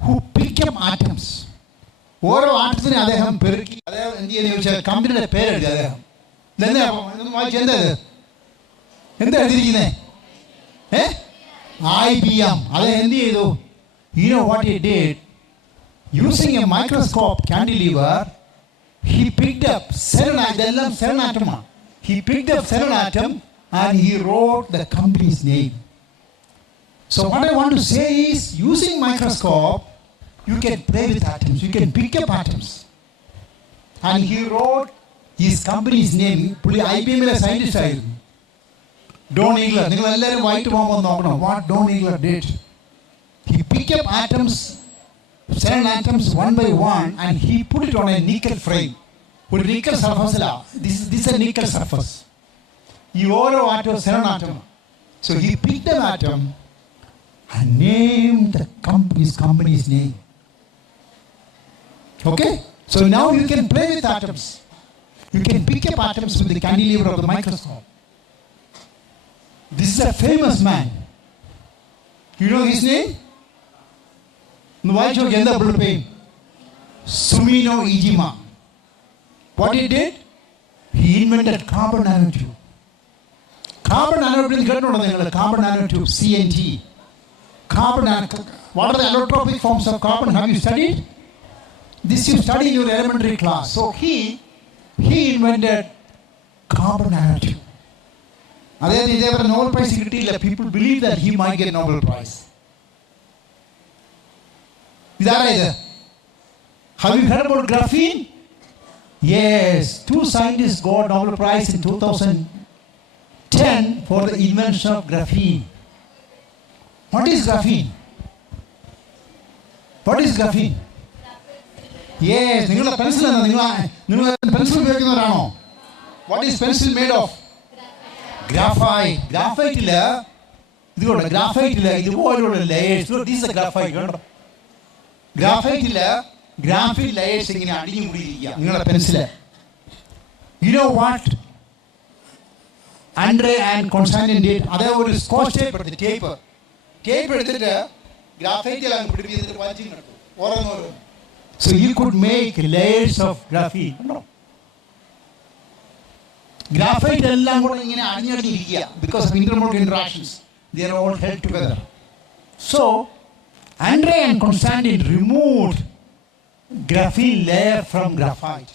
who picked up atoms. ഓരോ ആറ്റത്തിനെ അദ്ദേഹം പെരുക്കി അദ്ദേഹം എന്ത് ചെയ്യുന്ന ചോദിച്ചാൽ കമ്പനിയുടെ പേരെഴുതി അദ്ദേഹം. എന്താ എഴുതിയിരിക്കുന്നേ? IBM. അദ്ദേഹം എന്ത് ചെയ്തു? You know what he did? Using a microscope cantilever, he picked up seven atom. He picked up 7 atoms and he wrote the company's name. So what I want to say is, using microscope, you can play with atoms. You can pick up atoms. And he wrote his company's name. പുള്ളി IBM-ലെ scientist ആയിരുന്നു. Don Eagler. നിങ്ങൾ എല്ലാവരും വായിട്ട് പോകുമ്പോൾ നോക്കണം. What Don Eagler did? He picked up atoms, 7 atoms one by one, and he put it on a nickel frame. ഒരു nickel സർഫസിലാണ്. This is a nickel surface. ഈ ഓരോ ആറ്റവും 7 atom. So he picked an atom and named the company's name. Okay? So now you can play with atoms. You can pick up atoms with the cantilever of the microscope. This is a famous man. You know his name? Sumino Ijima. What he did? He invented carbon nanotube. Carbon nanotube, CNT. What are the allotropic forms of carbon? Have you studied? This you study in your elementary class. So he invented carbon nanotube. അദ്ദേഹത്തിന് Nobel Prize കിട്ടിയില്ല. People believe that he might get Nobel Prize. ഇതാരാ ഇത്? Have you heard about graphene? Yes, 2 scientists got Nobel Prize in 2010 for the invention of graphene. What is graphene? What is graphene? Yes, നിങ്ങളുടെ pencil എന്താ? നിങ്ങൾ pencil ഉപയോഗിക്കുന്നവരാണോ? What is pencil made of? Graphite. Graphite ഇതുകൊണ്ട് ഗ്രാഫൈറ്റിൽ ഇതുപോലുള്ള layers, these graphite കണ്ടോ, ഗ്രാഫൈറ്റിൽ graphic layers ഇങ്ങനെ അടിഞ്ഞു കൂടിയിരിക്കുക നിങ്ങളുടെ pencil. You know what Andre and Constantin did? അതേ ഒരു സ്കോച്ച് ടേപ്പ് എടുത്ത് ടേപ്പ് എടുത്തിട്ട് ഗ്രാഫൈറ്റിൽ അങ്ങ് പിടിപ്പിച്ചിട്ട് വാച്ചിങ് നടക്കും ഓരോന്നോരോ. So you could make layers of graphene. Graphite എല്ലാം കൂടെ ഇങ്ങനെ അണിഞ്ഞടിഞ്ഞിരിക്കുക because of intermodal interactions. They are all held together. So Andre and Constantine removed graphene layer from graphite.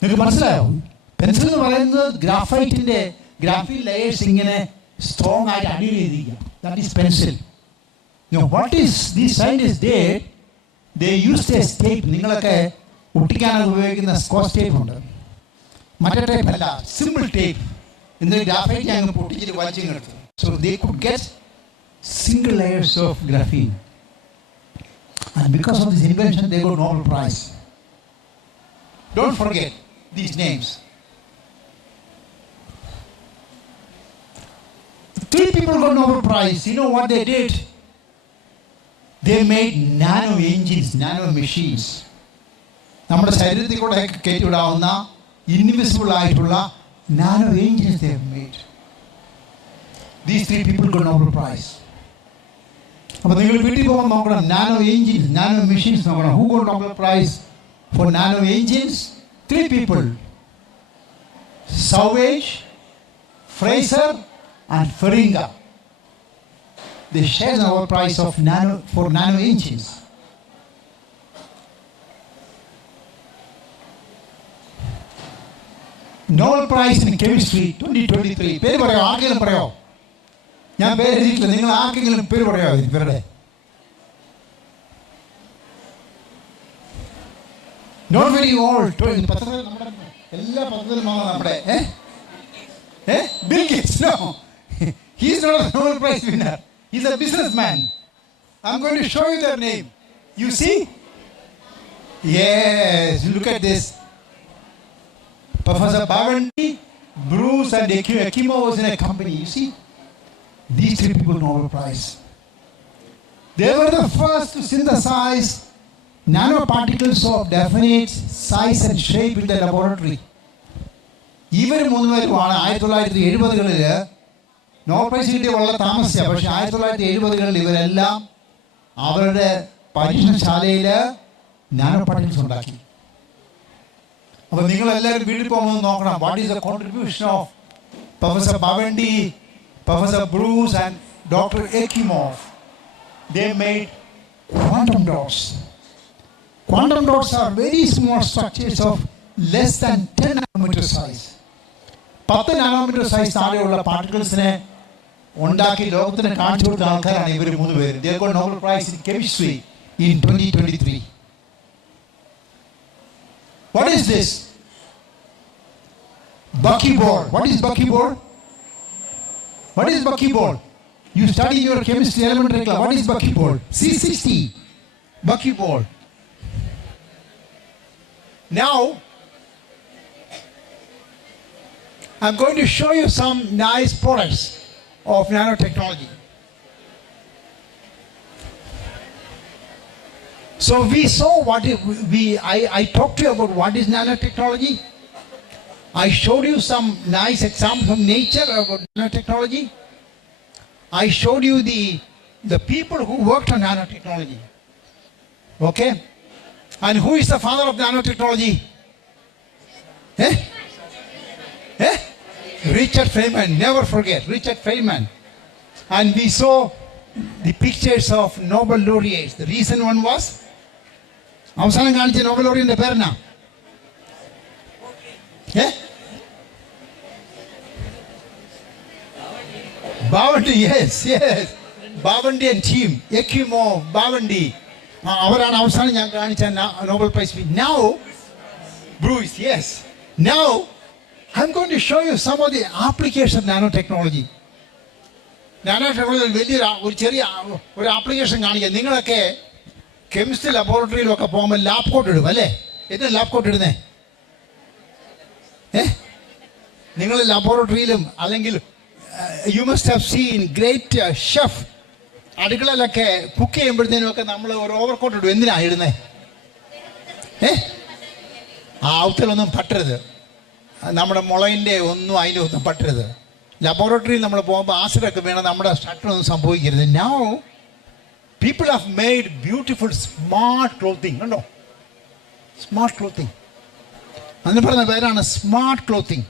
നിങ്ങൾക്ക് മനസ്സിലായോ? പെൻസിൽ എന്ന് പറയുന്നത് ഗ്രാഫൈറ്റിന്റെ ഗ്രാഫീൻ ലെയേഴ്സ് ഇങ്ങനെ സ്ട്രോങ് ആയിട്ട് അടിയിൽ ചെയ്തിരിക്കുക. That is pencil. Now what is these scientists did? They used a tape. നിങ്ങളൊക്കെ ഒട്ടിക്കാൻ ഉപയോഗിക്കുന്ന സ്കോച്ച് ടേപ്പ് ഉണ്ട്. മറ്റേ ടേപ്പ് അല്ല, സിമ്പിൾ ടേപ്പ്. എന്നിട്ട് ഗ്രാഫൈറ്റ് അങ്ങ് പൊട്ടിച്ചിട്ട് വാച്ചിങ് എടുത്തു. So they could get single layers of graphene. And because of this invention, they got Nobel Prize. Don't forget these names. 3 people got Nobel Prize. You know what they did? They made nano engines, nano machines. നമ്മുടെ ശരീരത്തിൽ കൂടെ കയറ്റിവിടാവുന്ന invisible ആയിട്ടുള്ള nano engines they have made. These 3 people got Nobel Prize. അപ്പോൾ നിങ്ങൾ വീട്ടിൽ പോകുമ്പോൾ നോക്കണം, nano engines, nano machines നോക്കണം. Who got Nobel Prize for nano engines? 3 people. Sauvage, Fraser and Feringa. They share the Nobel Prize of for nano engines. Nobel Prize in Chemistry 2023. പേര് പറയോ? ആർക്കെങ്കിലും പറയോ? ഞാൻ പേര് എഴുതിയിട്ടില്ല. നിങ്ങൾ ആർക്കെങ്കിലും പേര് പറയോ ഇവരുടെ? Not very old. എല്ലാ പത്രത്തിലും നമ്മുടെ Bill Gates. No. He is not a Nobel Prize winner. He is a businessman. I am going to show you their name. You see? Yes. Look at this. Professor Bhavandi, Bruce and Ekimo was in a company. You see? These 3 people Nobel Prize. They were the first to synthesize nanoparticles of definite size and shape in the laboratory. ഇവർ 3 പേരുമാണ് 1970-കളിൽ Nobel prize കിട്ടിയ വളരെ താമസിച്ച. പക്ഷേ 1970-കളിൽ ഇവരെല്ലാം അവരുടെ പരീക്ഷണശാലയിൽ nano particles ഉണ്ടാക്കി. അപ്പോൾ നിങ്ങളെല്ലാവരും വീട്ടിൽ പോകുമ്പോൾ നോക്കണം, what is the contribution of professor Bhavandi, Professor Bruce and Dr. Ekimov. They made quantum dots. Quantum dots are very small structures of less than 10 nanometer size. 10 nanometer size താഴെയുള്ള പാർട്ടിക്കിൾസിനെ ഉണ്ടാക്കി ലോകത്തിന് കാണിച്ചു കൊടുത്ത ആൾക്കാരാണ് ഇവർ 3 പേര്. They got Nobel Prize in Chemistry in 2023. What is this? Buckyball. What is buckyball? What is buckyball? You study your chemistry elementary class. What is buckyball? C60. Buckyball. Now, I'm going to show you some nice products of nanotechnology. So we saw I talked to you about what is nanotechnology. I showed you some nice examples from nature about nanotechnology. I showed you the people who worked on nanotechnology. Okay? And who is the father of nanotechnology? Richard Feynman. Never forget, Richard Feynman. And we saw the pictures of Nobel laureates. The recent one was അവസാനം കാണിച്ച Nobel ലോറിയന്റെ പേരെന്നാ? Bhavandi, yes. Bhavandi and team. Ekimo, Bhavandi. അവരാണ് അവസാനം ഞാൻ കാണിച്ച Nobel prize. Now, Bruce, yes. Now, I'm going to show you some of the applications of nanotechnology. Nanotechnology വലിയൊരു ചെറിയ ഒരു ആപ്ലിക്കേഷൻ കാണിക്കാം. നിങ്ങളൊക്കെ കെമിസ്ട്രി ലബോറട്ടറിയിലൊക്കെ പോകുമ്പോൾ ലാബ് കോട്ട് ഇടും അല്ലേ? എന്താ ലാബ് കോട്ട് ഇടുന്നേ? നിങ്ങൾ ലബോറട്ടറിയിലും അല്ലെങ്കിൽ You must have seen great chef. അടുക്കളയിലൊക്കെ കുക്ക് ചെയ്യുമ്പോഴത്തേനുമൊക്കെ നമ്മൾ ഒരു ഓവർകോട്ട് ഇടും. എന്തിനാ ഇടുന്നേ? ആ ഔത്തിലൊന്നും പറ്റരുത്. നമ്മുടെ മുളകിൻ്റെ ഒന്നും അതിൻ്റെ ഒന്നും പറ്റരുത്. ലബോറട്ടറിയിൽ നമ്മൾ പോകുമ്പോൾ ആസിഡൊക്കെ വേണം, നമ്മുടെ ഷർട്ടിനൊന്നും സംഭവിക്കരുത്. Now people have made beautiful smart clothing. കണ്ടോ? Smart clothing. അതിന് പറയുന്ന പേരാണ് സ്മാർട്ട് ക്ലോത്തിങ്.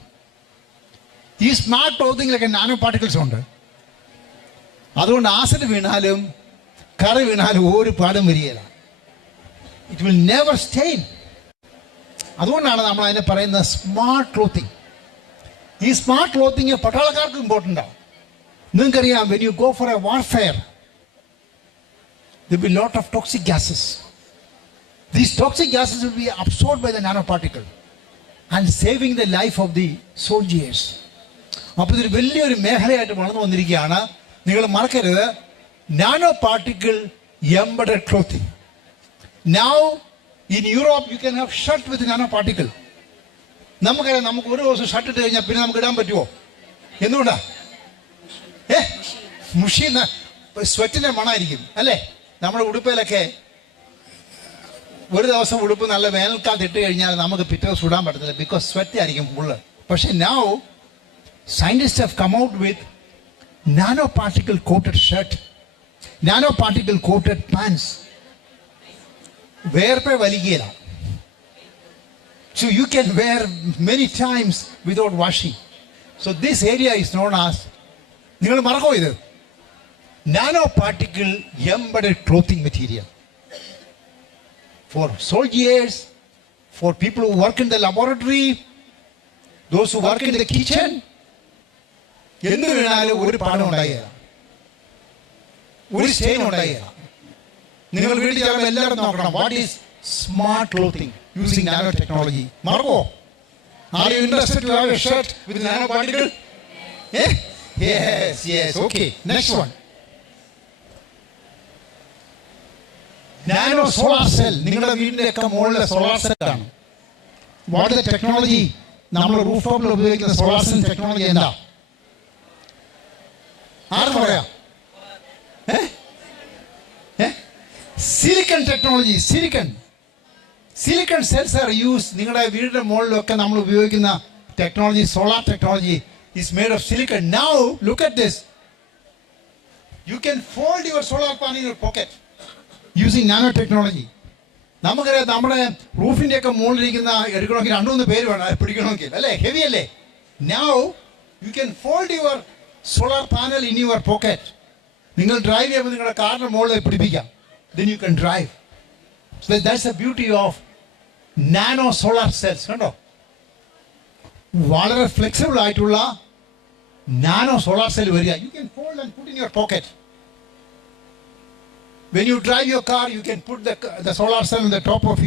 ഈ സ്മാർട്ട് ക്ലോത്തിങ്ങിലൊക്കെ നാനോ പാർട്ടിക്കിൾസ് ഉണ്ട്. അതുകൊണ്ട് ആസിഡ് വീണാലും കറി വീണാലും ഒരു പാടും വരികയില്ല. It will never stain. അതുകൊണ്ടാണ് നമ്മൾ അതിനെ പറയുന്നത് സ്മാർട്ട് ക്ലോത്തിങ്. ഈ സ്മാർട്ട് ക്ലോത്തിങ് പട്ടാളക്കാർക്ക് ഇമ്പോർട്ടൻ്റ് ആണ്. നിങ്ങൾക്കറിയാം, when you go for a warfare there will be lot of toxic gases. These toxic gases will be absorbed by the nanoparticle and saving the life of the soldiers. അപ്പോൾ ഇതൊരു വലിയൊരു മേഖലയായിട്ട് വളർന്നു വന്നിരിക്കുകയാണ്. നിങ്ങൾ മറക്കരുത്, nano particle embedded clothing. Now in Europe you can have shirt with nano particle. നമുക്കറിയാം, നമുക്ക് ഒരു ദിവസം ഷർട്ട് ഇട്ട് കഴിഞ്ഞാൽ പിന്നെ നമുക്ക് ഇടാൻ പറ്റുമോ? എന്തുകൊണ്ടാ? മുഷിന്ന സ്വെറ്റിൻ്റെ മണമായിരിക്കും അല്ലേ? നമ്മുടെ ഉടുപ്പിലൊക്കെ ഒരു ദിവസം ഉടുപ്പ് നല്ല വേനൽക്കാലത്ത് ഇട്ട് കഴിഞ്ഞാൽ നമുക്ക് പിറ്റേ ദിവസം ഇടാൻ പറ്റത്തില്ല, ബിക്കോസ് സ്വെറ്റ് ആയിരിക്കും ഫുള്ള്. പക്ഷെ now scientists have come out with nanoparticle coated shirt, nanoparticle coated pants. വേർപ്പെ വലിക്കുകയില്ല. So you can wear many times without washing. So this area is known as, നിങ്ങൾ മറക്കോ ഇത്, nanoparticle embedded clothing material for soldiers, for people who work in the laboratory, those who work in the kitchen. എന്ത് വീണാലും ഒരു പാഠം ഉണ്ടായില്ല, ഒരു stain ഉണ്ടായില്ല. നിങ്ങൾ വീട്ടിൽ ചേർന്ന് എല്ലാവരും നോക്കണം, what is smart clothing using nano technology. മറക്കോ? Are you interested to have a shirt with nano particle? Yes yes. Okay, next one. Nano solar cell. നിങ്ങളുടെ വീടിന്റെ ഒക്കെ മുകളിലെ സോളാർ സെൽ ആണ്. What is the technology? നമ്മൾ roof ടോപ്പിൽ ഉപയോഗിക്കുന്ന solar cell technology എന്താ? ആർക്കും പറയാം? Silicon technology. Silicon cells are use. നിങ്ങളുടെ വീടിന്റെ മുകളിലൊക്കെ നമ്മൾ ഉപയോഗിക്കുന്ന technology, solar technology, is made of silicon. Now look at this. You can fold your solar panel in your pocket using nanotechnology. നമുക്കറിയാം, നമ്മുടെ റൂഫിന്റെ ഒക്കെ മുകളിലിരിക്കുന്ന എടുക്കണമെങ്കിൽ രണ്ടു പേര് വേണം പിടിക്കണമെങ്കിൽ, അല്ലേ? ഹെവി അല്ലേ? Now you can fold your solar panel in your pocket. നിങ്ങൾ ഡ്രൈവ് ചെയ്യുമ്പോൾ നിങ്ങളുടെ കാറിന്റെ മുകളിൽ പിടിപ്പിക്കാം. Then you can drive. So that's the beauty of nano solar cells. കണ്ടോ? വളരെ ഫ്ലെക്സിബിൾ ആയിട്ടുള്ള നാനോ സോളാർ സെൽ വരിക. You can fold and put in your pocket. When you drive your car, you can put the solar cell on the top of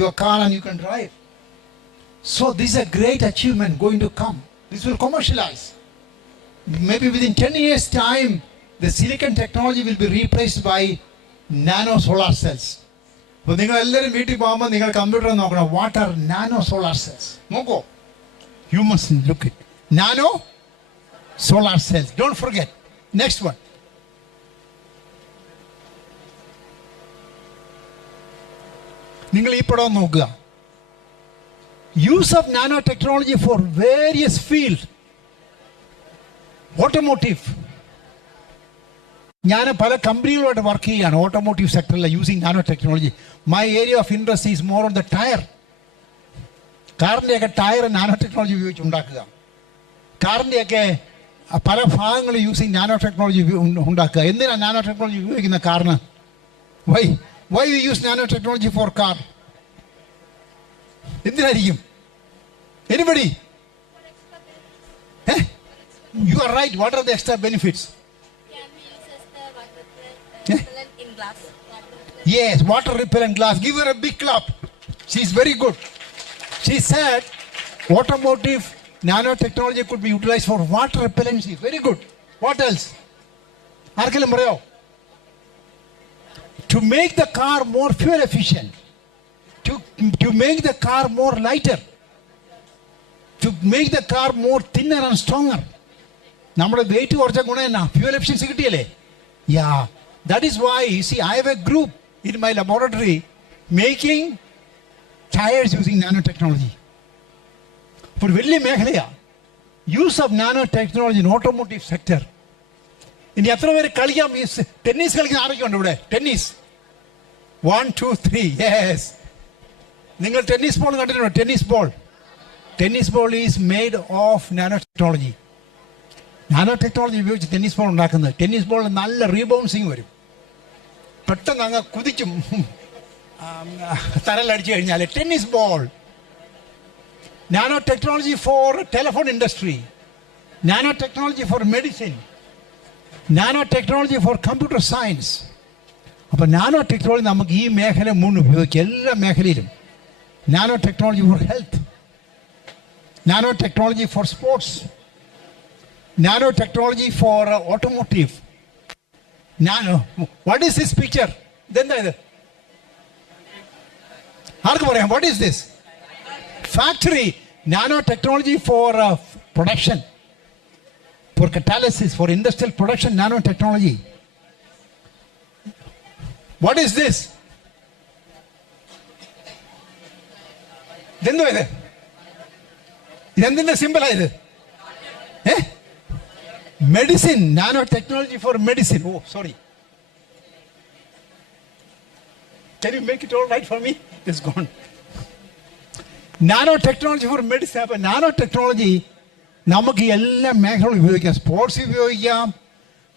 your car and you can drive. So this is a great achievement going to come. This will commercialize. Maybe within 10 years time, the silicon technology will be replaced by nano solar cells. അപ്പോൾ നിങ്ങൾ എല്ലാവരും വീട്ടിൽ പോകുമ്പോൾ നിങ്ങൾ computer നോക്കണം, what are nano solar cells. നോക്കോ, you must look it. Nano solar cells. Don't forget. Next one. നിങ്ങൾ ഈ പടം നോക്കുക. Use of nanotechnology for various fields. Automotive. ഞാൻ പല കമ്പനികളുമായിട്ട് വർക്ക് ചെയ്യുകയാണ് ഓട്ടോമോട്ടീവ് സെക്ടറിൽ using nano technology. My area of interest is more on the tyre. കാറിൻ്റെയൊക്കെ ടയർ നാനോ ടെക്നോളജി ഉപയോഗിച്ച് ഉണ്ടാക്കുക. കാറിൻ്റെയൊക്കെ പല ഭാഗങ്ങൾ യൂസിങ് നാനോ ടെക്നോളജി ഉണ്ടാക്കുക. എന്തിനാണ് നാനോ ടെക്നോളജി ഉപയോഗിക്കുന്ന കാറിന്? Why you use nano technology for car? എന്തിനായിരിക്കും? Anybody? You are right. What are the extra benefits? Can we use as the water repellent in glass? Yes, water repellent glass. Give her a big clap. She's very good. She said automotive nanotechnology could be utilized for water repellency. Very good. What else? ആർക്കെങ്കിലും പറയോ? To make the car more fuel efficient, to make the car more lighter, to make the car more thinner and stronger. നമ്മുടെ weight കുറച്ച ഗുണം എന്നാ? Fuel efficiency കിട്ടിയല്ലേ? Yeah, that is why see I have a group in my laboratory making tyres using nano technology. ഒരു വലിയ മേഖലയാണ് use of nano technology in automotive sector. ഇനി എത്ര പേര് കളിക്കാം? ടെന്നീസ് കളിക്കുന്ന ആരൊക്കെ ഉണ്ട് ഇവിടെ? ടെന്നീസ് 1 2 3. യെസ്, നിങ്ങൾ ടെന്നീസ് ബോൾ കണ്ടിട്ടുണ്ടോ? Tennis ball, tennis ball is made of nano technology. Nano technology ഉപയോഗിച്ച് ടെന്നീസ് ബോൾ ഉണ്ടാക്കുന്നത്. ടെന്നീസ് ബോളിന് നല്ല റീബൗൺസിങ് വരും, പെട്ടെന്ന് അങ്ങ് കുതിക്കും തരലടിച്ചു കഴിഞ്ഞാൽ. Tennis ball. Nano technology for telephone industry, nano technology for medicine, nano technology for computer science. അപ്പം nano technology നമുക്ക് ഈ മേഖല മുഴുവൻ ഉപയോഗിക്കാം, എല്ലാ മേഖലയിലും. Nano technology for health, nano technology for sports, nano technology for automotive. Nano, what is this picture? ഇതെന്താ ഇത്? ആർക്ക് പറയാം? What is this? Factory. Nano technology for production, for catalysis, for industrial production, nanotechnology. What is this? ഇതെന്തോ ഇത്? ഇതെന്തിന്റെ സിമ്പിളാ ഇത്? Medicine, nano technology for medicine. Oh sorry, can you make it all right for me? It's gone. Nano technology for medicine. അപ്പൊ nano technology നമുക്ക് എല്ലാ മേഖലകളും ഉപയോഗിക്കാം. സ്പോർട്സ് ഉപയോഗിക്കാം,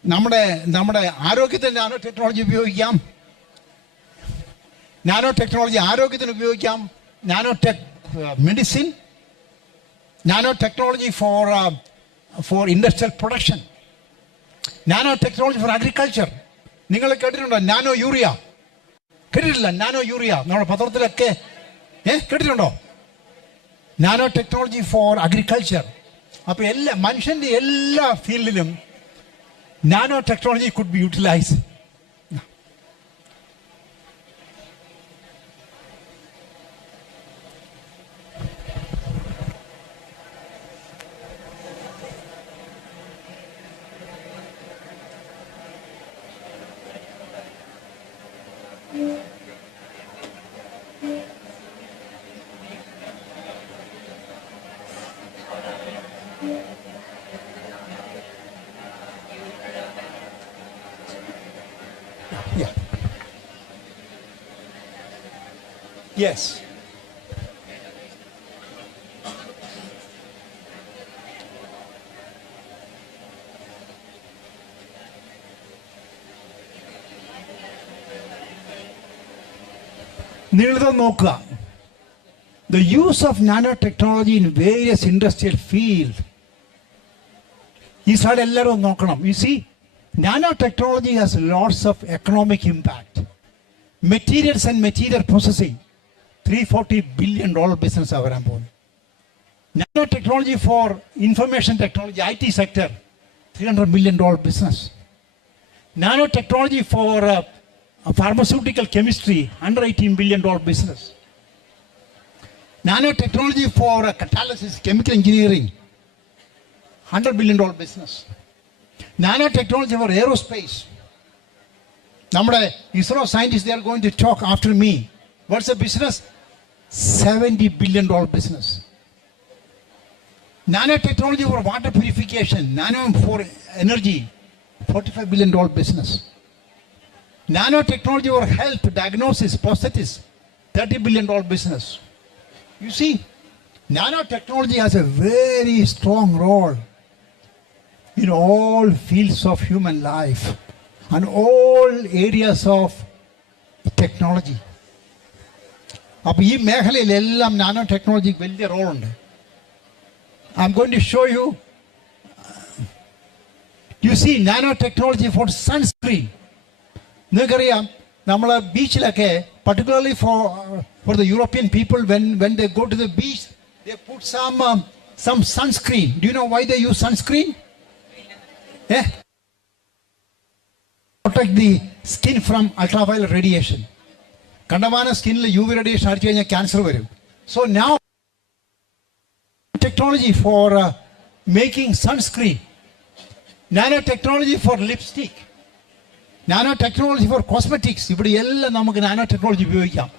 നമ്മുടെ ആരോഗ്യത്തിന് നാനോ ടെക്നോളജി ഉപയോഗിക്കാം. നാനോ ടെക്നോളജി ആരോഗ്യത്തിന് ഉപയോഗിക്കാം. Nano tech medicine, nano technology for industrial production, nano technology for agriculture. നിങ്ങൾ കേട്ടിട്ടുണ്ടോ നാനോ യൂറിയ? കേട്ടിട്ടില്ല? നാനോ യൂറിയ നമ്മുടെ പത്രത്തിലൊക്കെ കേട്ടിട്ടുണ്ടോ? Nano technology for agriculture. അപ്പോൾ എല്ലാ മനുഷ്യൻ്റെ എല്ലാ ഫീൽഡിലും nano technology could be utilise. Yeah. Yes. നിങ്ങളിത് നോക്കുക. The use of nanotechnology in various industrial fields. ഈ സൈഡ് എല്ലാവരും നോക്കണം. You see, nanotechnology has lots of economic impact. Materials and material processing, $340 billion business വരാൻ പോകുന്നു. Nanotechnology for information technology, IT sector, $300 million business. Nanotechnology for pharmaceutical chemistry, $118 billion business. Nanotechnology for catalysis, chemical engineering, $100 billion business. Nanotechnology for aerospace. നമ്മുടെ ISRO scientists, they are going to talk after me. What's the business? $70 billion business. Nanotechnology for water purification, nano for energy, $45 billion business. Nanotechnology for health, diagnosis, prosthetics, $30 billion business. You see, nanotechnology has a very strong role in all fields of human life and all areas of technology. അപ്പോൾ ഈ മേഖലയിലെല്ലാം nano ടെക്നോളജിക്ക് വലിയ റോളുണ്ട്. I'm going to show you. You see nano technology for sunscreen. നിങ്ങൾക്കറിയാം, നമ്മൾ ബീച്ചിലൊക്കെ particularly for the European people, when they go to the beach, they put some sunscreen. Do you know why they use sunscreen? Protect the skin from ultraviolet radiation. കണ്ടമാന സ്കിന്നിൽ UV radiation അടിച്ചു കഴിഞ്ഞാൽ cancer വരും. So now technology for making sunscreen. Nanotechnology for lipstick. Nanotechnology for cosmetics. Nanotechnology.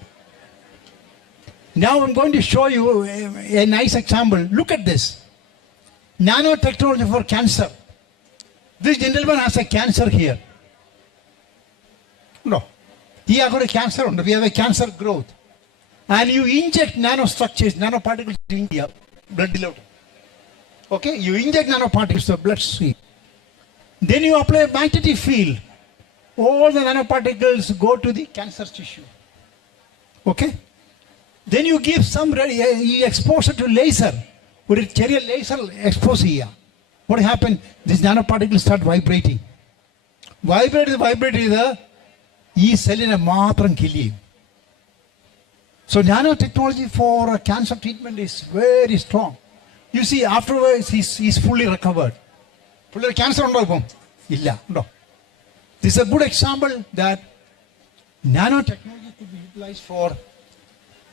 Now I'm going to show you a nice example. Look at this. Nanotechnology for cancer. This gentleman has a cancer here. No. He has got a cancer. We have a cancer growth. And you inject nanostructures, nanoparticles in the blood below. Okay? You inject nanoparticles to the bloodstream. Then you apply a magnetic field. All the nanoparticles go to the cancer tissue. Okay? Then you give some you expose it to laser. With a laser expose here. What happened? These nanoparticles start vibrating. Vibrating. This cell in a matram kill. So nanotechnology for cancer treatment is very strong. You see, afterwards he's fully recovered. Fully cancer no. This is a good example that nanotechnology could be utilized for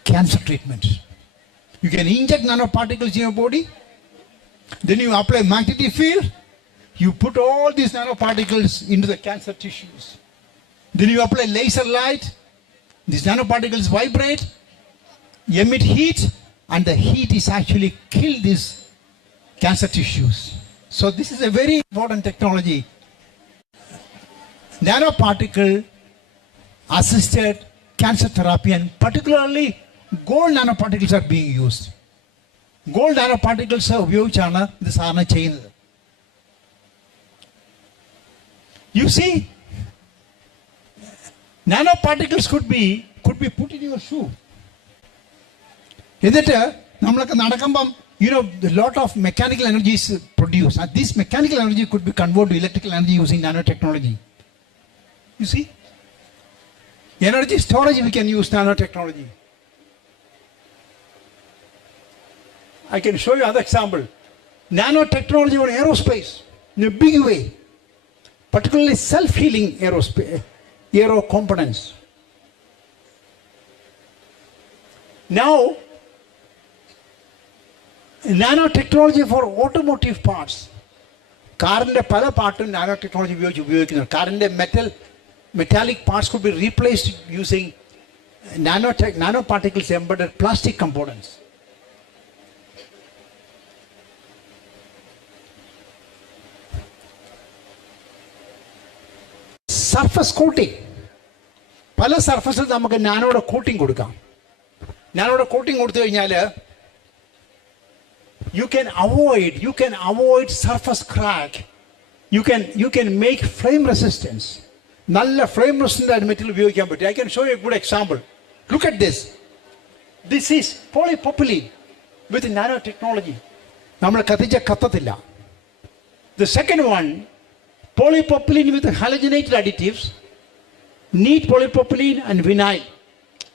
cancer treatment. You can inject nanoparticles in your body. Then you apply magnetic field. You put all these nanoparticles into the cancer tissues. Then you apply laser light. These nanoparticles vibrate, emit heat, and the heat is actually kill these cancer tissues. So this is a very important technology. Nanoparticle assisted cancer therapy, and particularly gold nanoparticles are being used. Gold nanoparticles are ഉപയോഗിച്ചാണ് ഇത് സാധനം ചെയ്യുന്നത്. You see, nanoparticles could be put in your shoe. എന്നിട്ട് നമ്മളൊക്കെ നടക്കുമ്പം a lot of mechanical energy is produced, and this mechanical energy could be converted to electrical energy using nanotechnology. You see, energy storage we can use nanotechnology. I can show you another example. Nanotechnology on aerospace in a big way, particularly self-healing aero components. Now, nanotechnology for automotive parts. Carന്റെ പല പാർട്ടും nanotechnology ഉപയോഗിക്കുന്നു. Carന്റെ metallic parts could be replaced using nanoparticles embedded plastic components. Surface coating. പല സർഫസിൽ നമുക്ക് നാനോയുടെ coating കൊടുക്കാം. നാനോയുടെ coating കൊടുത്തു കഴിഞ്ഞാൽ you can avoid surface crack. You can make flame resistance. നല്ല flame resistant material ഉപയോഗിക്കാൻ പറ്റും. I can show you a good example. Look at this. This is polypropylene with nanotechnology. നമ്മൾ കത്തിച്ച കത്തത്തില്ല. The second one, polypropylene with halogenated additives, neat polypropylene and vinyl.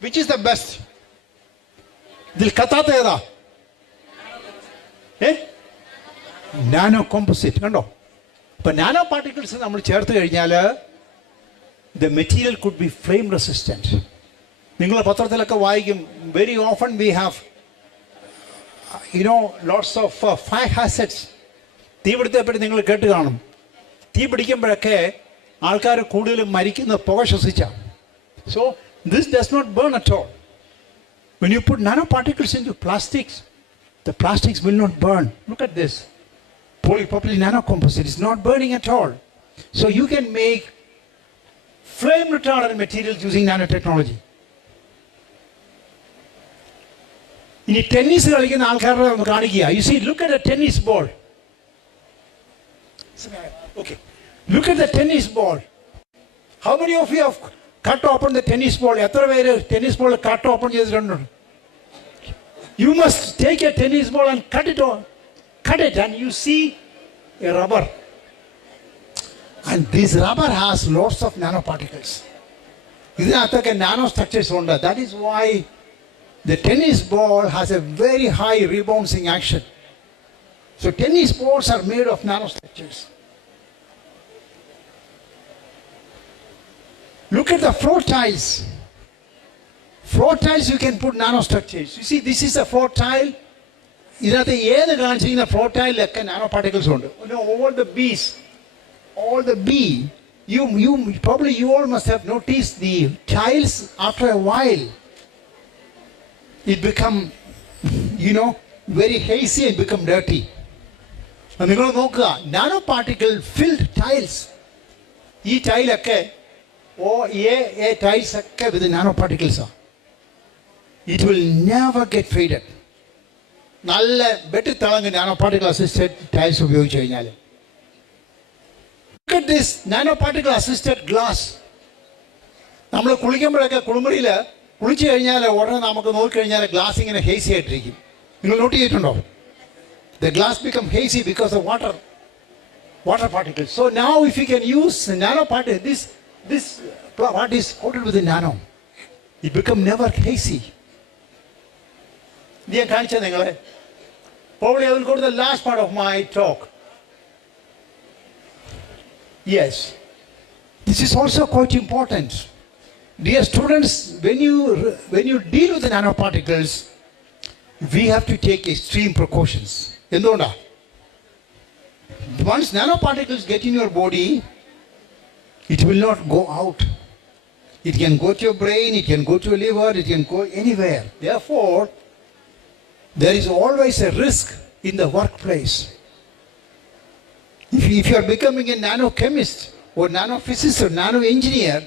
Which is the best? ഇതിൽ കത്താത്ത ഏതാ? Nano composite കണ്ടോ? ഇപ്പൊ nano particles നമ്മൾ ചേർത്ത് കഴിഞ്ഞാൽ the material could be flame resistant. നിങ്ങൾ പത്രത്തിലൊക്കെ വായിക്കും, very often we have lots of fire hazards. തീപിടുത്തത്തെ പറ്റി നിങ്ങൾ കേട്ട് കാണും. തീ പിടിക്കുമ്പോഴൊക്കെ ആൾക്കാർ കൂടുതലും മരിക്കുന്ന പുക ശ്വസിച്ച. So this does not burn at all. When you put nanoparticles into plastics, the plastics will not burn. Look at this. Polypropylene nanocomposite is not burning at all. So you can make flame retardant materials using nanotechnology. In tennis കളിക്കുന്ന ആൾക്കാരുടെ ഒന്ന് കാണിക്കുക. You see, look at a tennis ball. Okay. Look at the tennis ball. How many of you have cut open the tennis ball? എത്ര പേര് tennis ball cut open ചെയ്തിട്ടുണ്ട്? You must take a tennis ball and cut it and you see a rubber. And this rubber has lots of nanoparticles. ഇതിനകത്തൊക്കെ nanostructures ഉണ്ട്. That is why the tennis ball has a very high rebouncing action. So tennis balls are made of nanostructures. Look at the floor tiles. Floor tiles you can put nanostructures. You see, this is a floor tile. ഇതിനകത്ത് ഏത് കാണിച്ചിരിക്കുന്ന floor tile ഒക്കെ nanoparticles ഉണ്ട്. Over the bees, all the bee, you all must have noticed the tiles after a while. It become, very hazy and become dirty. നിങ്ങൾ നോക്കുക nano particle filled tiles ഈ ടൈലൊക്കെ tiles ഒക്കെ with nano പാർട്ടിക്കിൾസാണ്. It will never get faded. നല്ല വെട്ടിത്തിളങ്ങ് nano particle assisted tiles ഉപയോഗിച്ച് കഴിഞ്ഞാൽ this nano particle assisted glass. നമ്മൾ കുളിക്കുമ്പോഴൊക്കെ കുളിമുറിയിൽ കുളിച്ചു കഴിഞ്ഞാൽ ഉടനെ നമുക്ക് നോക്കിക്കഴിഞ്ഞാൽ ഗ്ലാസ് ഇങ്ങനെ ഹേസി ആയിട്ടിരിക്കും. നിങ്ങൾ നോട്ട് ചെയ്തിട്ടുണ്ടോ? The glass become hazy because of water particles. So now if you can use nanoparticles, this what is coated with the nano, it become never hazy. Probably I will go to the last part of my talk. Yes, this is also quite important. Dear students, when you deal with the nanoparticles, we have to take extreme precautions. Once nanoparticles get in your body, it will not go out. It can go to your brain, it can go to your liver, it can go anywhere. Therefore, there is always a risk in the workplace. If you are becoming a nanochemist or nanophysicist or nanoengineer,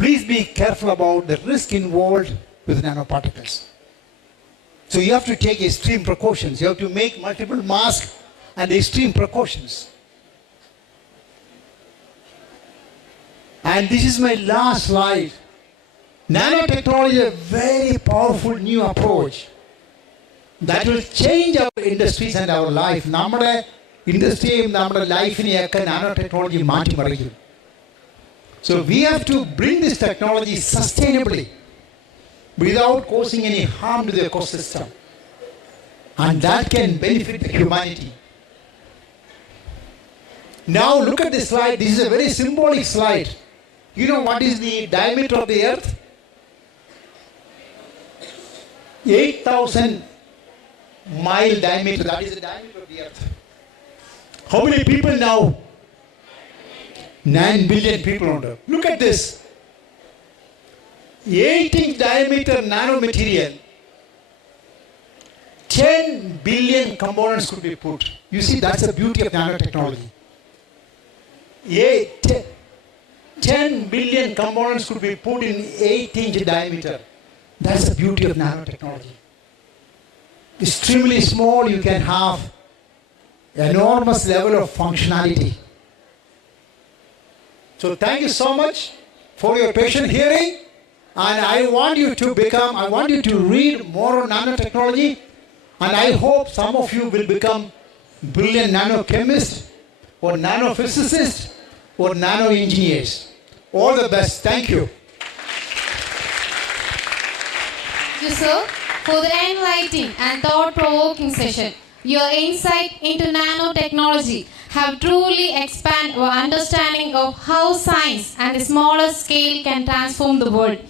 please be careful about the risk involved with nanoparticles. So you have to take extreme precautions. You have to make multiple masks and extreme precautions. And this is my last slide. Nanotechnology is a very powerful new approach that will change our industries and our life. നമ്മുടെ ഇൻഡസ്ട്രിയെയും നമ്മുടെ ലൈഫിനെയൊക്കെ nanotechnology മാറ്റിമറിക്കും. So we have to bring this technology sustainably, without causing any harm to the ecosystem, and that can benefit the humanity. Now look at this slide. This is a very symbolic slide. You know what is the diameter of the earth? 8,000 mile diameter. That is the diameter of the earth. How many people now? 9 billion people on earth. Look at this. 8-inch diameter nanomaterial, 10 billion components could be put. You see, that's the beauty of nanotechnology. 10 billion components could be put in 8-inch diameter. That's the beauty of nanotechnology. Extremely small, you can have enormous level of functionality. So thank you so much for your patient hearing. And I want you to read more on nanotechnology, and I hope some of you will become brilliant nanochemists or nanophysicists or nanoengineers. All the best. Thank you. Thank you, sir, for the enlightening and thought-provoking session. Your insight into nanotechnology have truly expanded our understanding of how science and the smallest scale can transform the world.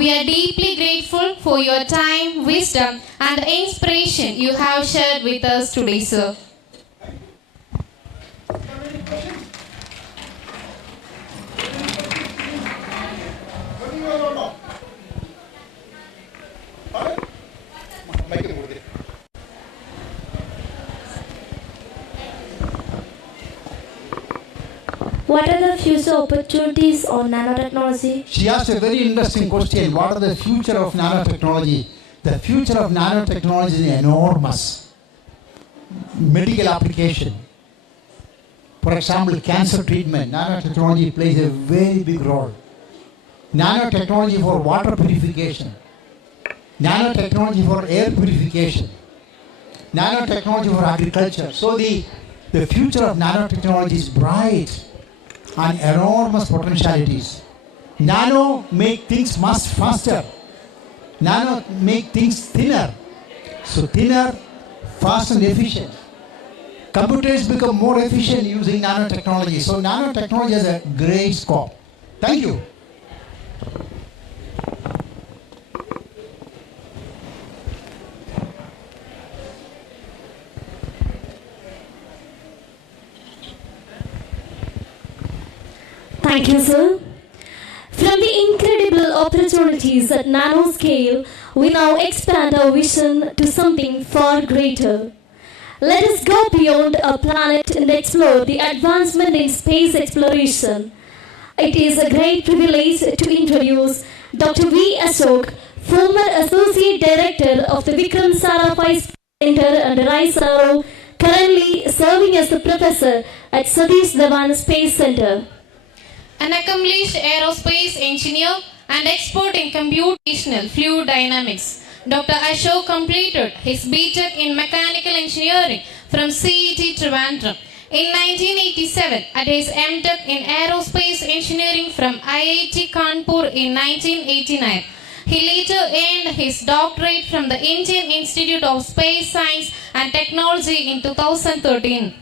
We are deeply grateful for your time, wisdom, and the inspiration you have shared with us today, sir. What are the future opportunities of nanotechnology? She asked a very interesting question. What are the future of nanotechnology? The future of nanotechnology is enormous. Medical application. For example, cancer treatment, nanotechnology plays a very big role. Nanotechnology for water purification. Nanotechnology for air purification. Nanotechnology for agriculture. So the future of nanotechnology is bright and enormous potentialities. Nano make things much faster. Nano make things thinner. So thinner, fast and efficient. Computers become more efficient using nanotechnology. So nanotechnology has a great scope. Thank you. Thank you, sir. From the incredible opportunities at nanoscale, we now expand our vision to something far greater. Let us go beyond our planet and explore the advancement in space exploration. It is a great privilege to introduce Dr. V. Ashok, former Associate Director of the Vikram Sarabhai Space Center under ISRO, currently serving as the Professor at Satish Dhawan Space Center. An accomplished aerospace engineer and expert in computational fluid dynamics, Dr. Ashok completed his B.Tech in Mechanical Engineering from CET Trivandrum in 1987 and his M.Tech in Aerospace Engineering from IIT Kanpur in 1989. He later earned his doctorate from the Indian Institute of Space Science and Technology in 2013.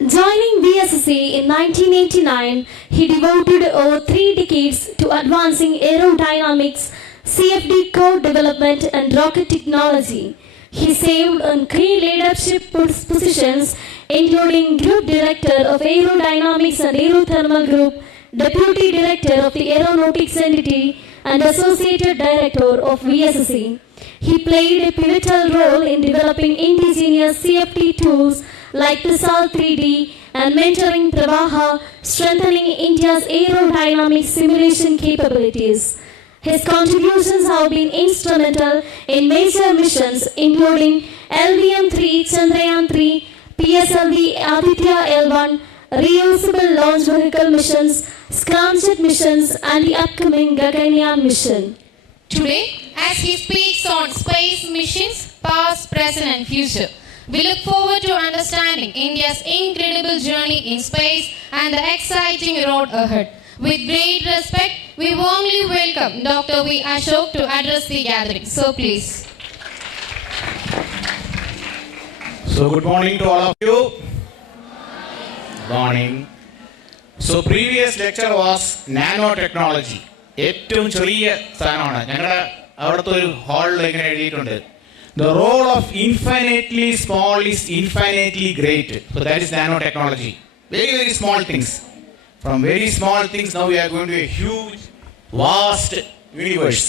Joining VSSC in 1989, he devoted over 3 decades to advancing aerodynamics, CFD code development and rocket technology. He served on key leadership positions including Group Director of Aerodynamics and Aerothermal Group, Deputy Director of the Aeronautics Entity and Associated Director of VSSC. He played a pivotal role in developing indigenous CFD tools like Pixel 3D and mentoring Pravaha, strengthening India's aerodynamic simulation capabilities. His contributions have been instrumental in major missions including LVM-3, Chandrayaan-3, PSLV Aditya L1, reusable launch vehicle missions, scramjet missions and the upcoming Gaganyaan mission. Today, as he speaks on space missions, past, present and future, we look forward to understanding India's incredible journey in space and the exciting road ahead. With great respect, we warmly welcome Dr. V. Ashok to address the gathering. So please. So good morning to all of you. Good morning. So previous lecture was nanotechnology. ഏറ്റവും ചെറിയ സാധനമാണ് ഞങ്ങളുടെ അവിടുത്തെ ഒരു ഹാളിൽ ഇങ്ങനെ എഴുതിയിട്ടുണ്ട്. The role of infinitely small is infinitely great. So that is nanotechnology. Very, very small things. From very small things now we are going to a huge, vast universe.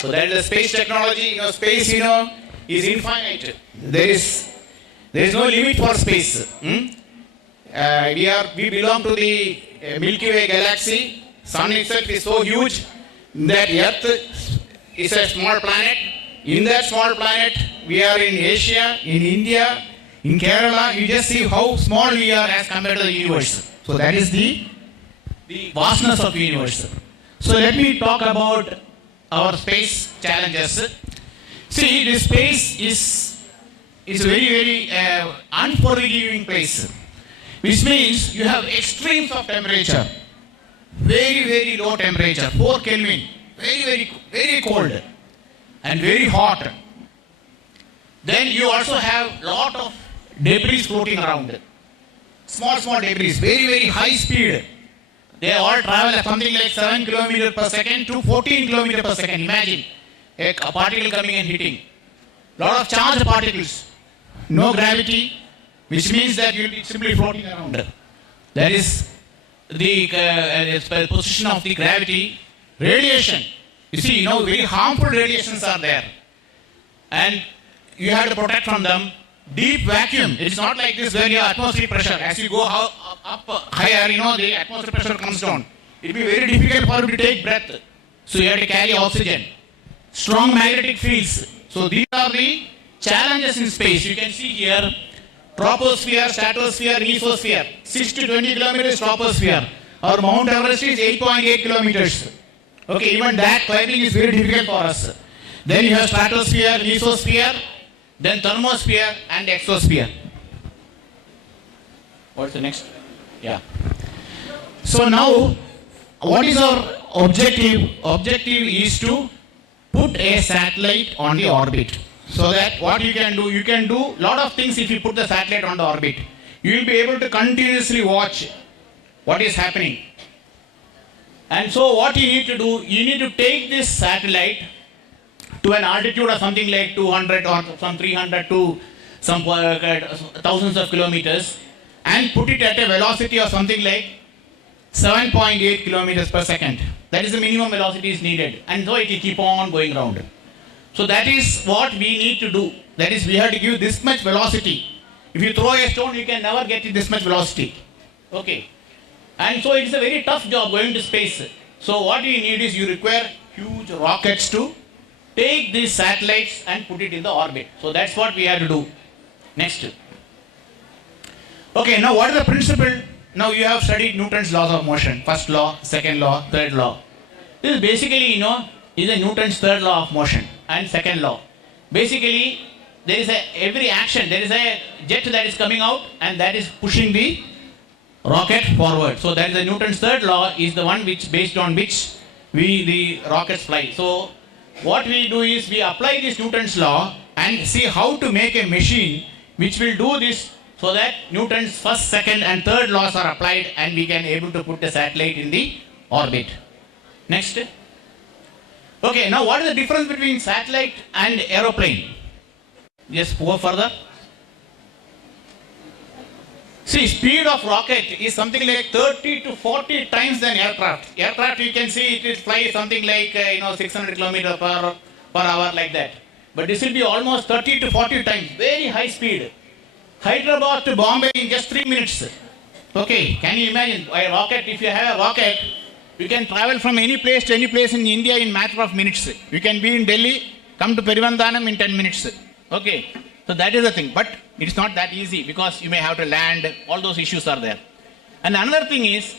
So that is the space technology. Space, is infinite. There is no limit for space. We belong to the Milky Way galaxy. Sun itself is so huge that Earth is a small planet. In that small planet, we are in Asia, in India, in Kerala. You just see how small we are as compared to the universe. So that is the vastness of the universe. So let me talk about our space challenges. See, this space is very, very unforgiving place, which means you have extremes of temperature. Very, very low temperature, 4 Kelvin, very, very, very cold and very hot. Then you also have lot of debris floating around. Small debris, very, very high speed. They all travel at something like 7 km per second to 14 km per second. Imagine a particle coming and hitting. Lot of charged particles, no gravity, which means that you will be simply floating around. That is the position of the gravity. Radiation, you see, very harmful radiations are there and you have to protect from them. Deep vacuum, it's not like this where your atmospheric pressure, as you go up higher, the atmospheric pressure comes down. It will be very difficult for you to take breath, so you have to carry oxygen. Strong magnetic fields, so these are the challenges in space. You can see here troposphere, stratosphere, mesosphere. 6 to 20 kilometers troposphere. Our Mount Everest is 8.8 kilometers. Okay, even that climbing is very difficult for us. Then you have stratosphere, mesosphere, then thermosphere and exosphere. What's the next? Yeah. So now, what is our objective? Objective is to put a satellite on the orbit. So that what you can do lot of things if you put the satellite on the orbit. You will be able to continuously watch what is happening. And so what you need to do, you need to take this satellite to an altitude of something like 200 or some 300 to some thousands of kilometers and put it at a velocity of something like 7.8 kilometers per second. That is the minimum velocity is needed. And so it will keep on going round. So that is what we need to do. That is, we have to give this much velocity. If you throw a stone, you can never get it this much velocity. Okay. And so it's a very tough job going to space. So what you need is you require huge rockets to take these satellites and put it in the orbit. So that's what we have to do. Next. Okay, now what is the principle? Now you have studied Newton's laws of motion. First law, second law, third law. This is basically, is a Newton's third law of motion and second law. Basically, there is every action, there is a jet that is coming out and that is pushing the rocket forward. So that is the Newton's third law is the one which based on which the rockets fly. So what we do is we apply this Newton's law and see how to make a machine which will do this so that Newton's first, second and third laws are applied and we can able to put a satellite in the orbit. Next. Okay, now what is the difference between satellite and aeroplane? Just go further. See, speed of rocket is something like 30 to 40 times than aircraft. Aircraft you can see it flies something like 600 kilometers per hour like that. But this will be almost 30 to 40 times, very high speed. Hyderabad to Bombay in just 3 minutes. Okay, can you imagine a rocket? If you have a rocket, you can travel from any place to any place in India in matter of minutes. You can be in Delhi, come to Perivandanam in 10 minutes. Okay, so that is the thing. But it's not that easy because you may have to land. All those issues are there. And another thing is,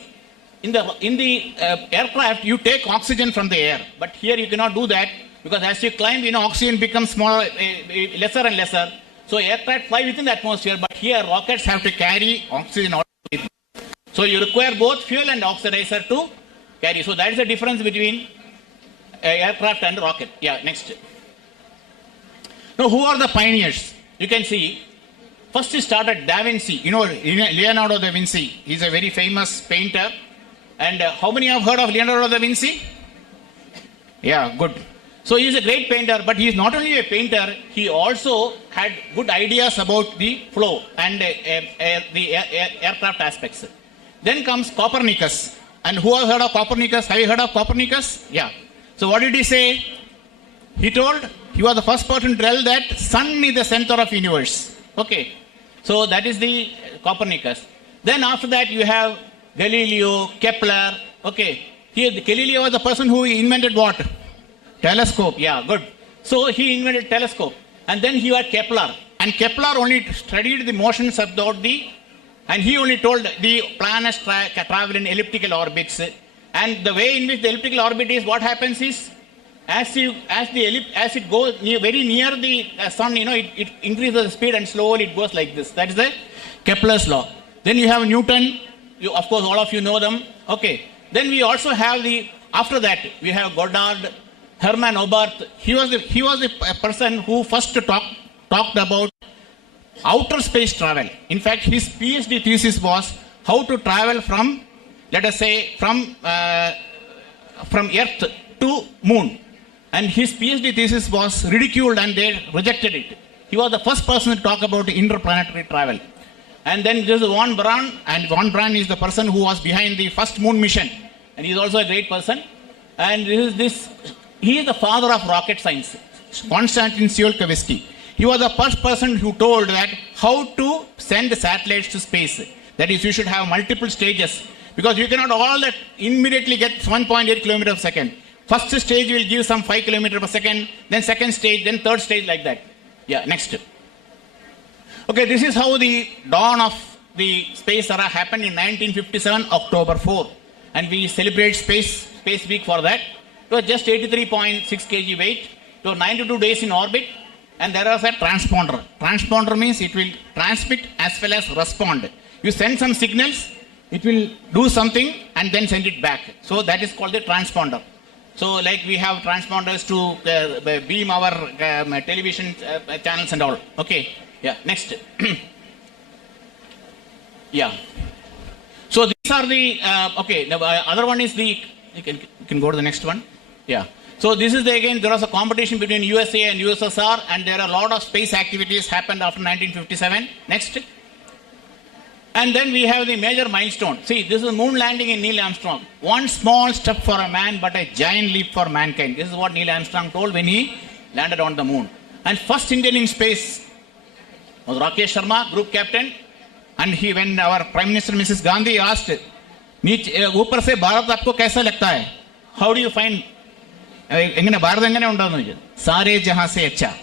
in the aircraft, you take oxygen from the air. But here you cannot do that because as you climb, oxygen becomes smaller, lesser and lesser. So aircraft fly within the atmosphere, but here rockets have to carry oxygen out with them. So you require both fuel and oxidizer to carry. So that is the difference between aircraft and rocket. Yeah, next. Now, who are the pioneers? You can see, first he started Da Vinci. Leonardo da Vinci. He's a very famous painter. And how many have heard of Leonardo da Vinci? Yeah, good. So he is a great painter, but he is not only a painter, he also had good ideas about the flow and the aircraft aspects. Then comes Copernicus. And who has heard of Copernicus? Have you heard of Copernicus? Yeah. So what did he say? He told he was the first person to tell that sun is the center of universe. Okay. So that is the Copernicus. Then after that you have Galileo, Kepler. Okay. Here Galileo was the person who invented what? Telescope. Yeah, good. So he invented telescope. And then he had Kepler. And Kepler only studied the motions about and he only told the planets travel in elliptical orbits. And the way in which the elliptical orbit is, what happens is, as it goes very near the sun, it increases the speed and slowly it goes like this. That is the Kepler's law. Then you have Newton. Of course, all of you know them. Okay. Then we also have after that, we have Goddard, Hermann Oberth. He was the person who first talked about outer space travel. In fact, his PhD thesis was how to travel from, let us say, from Earth to Moon. And his PhD thesis was ridiculed and they rejected it. He was the first person to talk about interplanetary travel. And then there is von Braun, and von Braun is the person who was behind the first moon mission. And he is also a great person. And he is the father of rocket science, Konstantin Tsiolkovsky. He was the first person who told that how to send satellites to space. That is, you should have multiple stages because you cannot all that immediately get 1.8 kilometers per second. First stage will give some 5 kilometers per second, then second stage, then third stage like that. Yeah, next. Okay, this is how the dawn of the space era happened in 1957, October 4. And we celebrate Space Week for that. It was just 83.6 kg weight. It was 92 days in orbit. And there was a transponder. Transponder means it will transmit as well as respond. You send some signals, it will do something and then send it back. So that is called the transponder. So like we have transponders to beam our television channels and all. Okay. Yeah. Next. Yeah. So these are the, okay. The other one is you can go to the next one. Yeah. So this is again, there was a competition between USA and USSR and there are a lot of space activities happened after 1957. Next. And then we have the major milestone. See, this is moon landing in Neil Armstrong. One small step for a man, but a giant leap for mankind. This is what Neil Armstrong told when he landed on the moon. And first Indian in space was Rakesh Sharma, group captain. And when our Prime Minister Mrs. Gandhi asked, ऊपर से भारत आपको कैसा लगता है? How do you find? एंगने Bharat एंगने उन्होंने मुझे सारे जहां से अच्छा.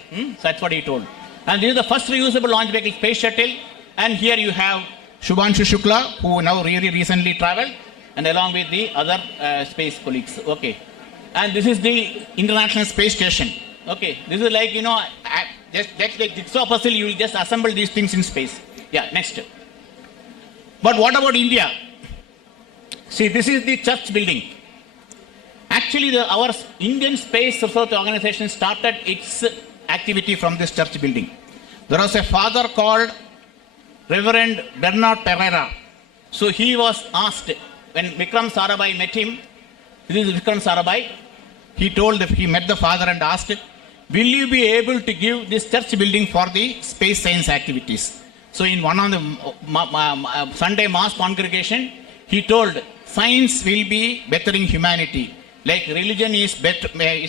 That's what he told. And this is the first reusable launch vehicle space shuttle. And here you have Shubhanshu Shukla, who now really recently traveled, and along with the other space colleagues. Okay. And this is the International Space Station. Okay. This is like, just like jigsaw puzzle, you will just assemble these things in space. Yeah, next. But what about India? See, this is the church building. Actually, our Indian Space Research Organization started its activity from this church building. There was a father called Reverend Bernard Pereira. So he was asked, when Vikram Sarabhai met him, this is Vikram Sarabhai, he met the father and asked, will you be able to give this church building for the space science activities? So in one of the Sunday mass congregation, he told, science will be bettering humanity. Like religion is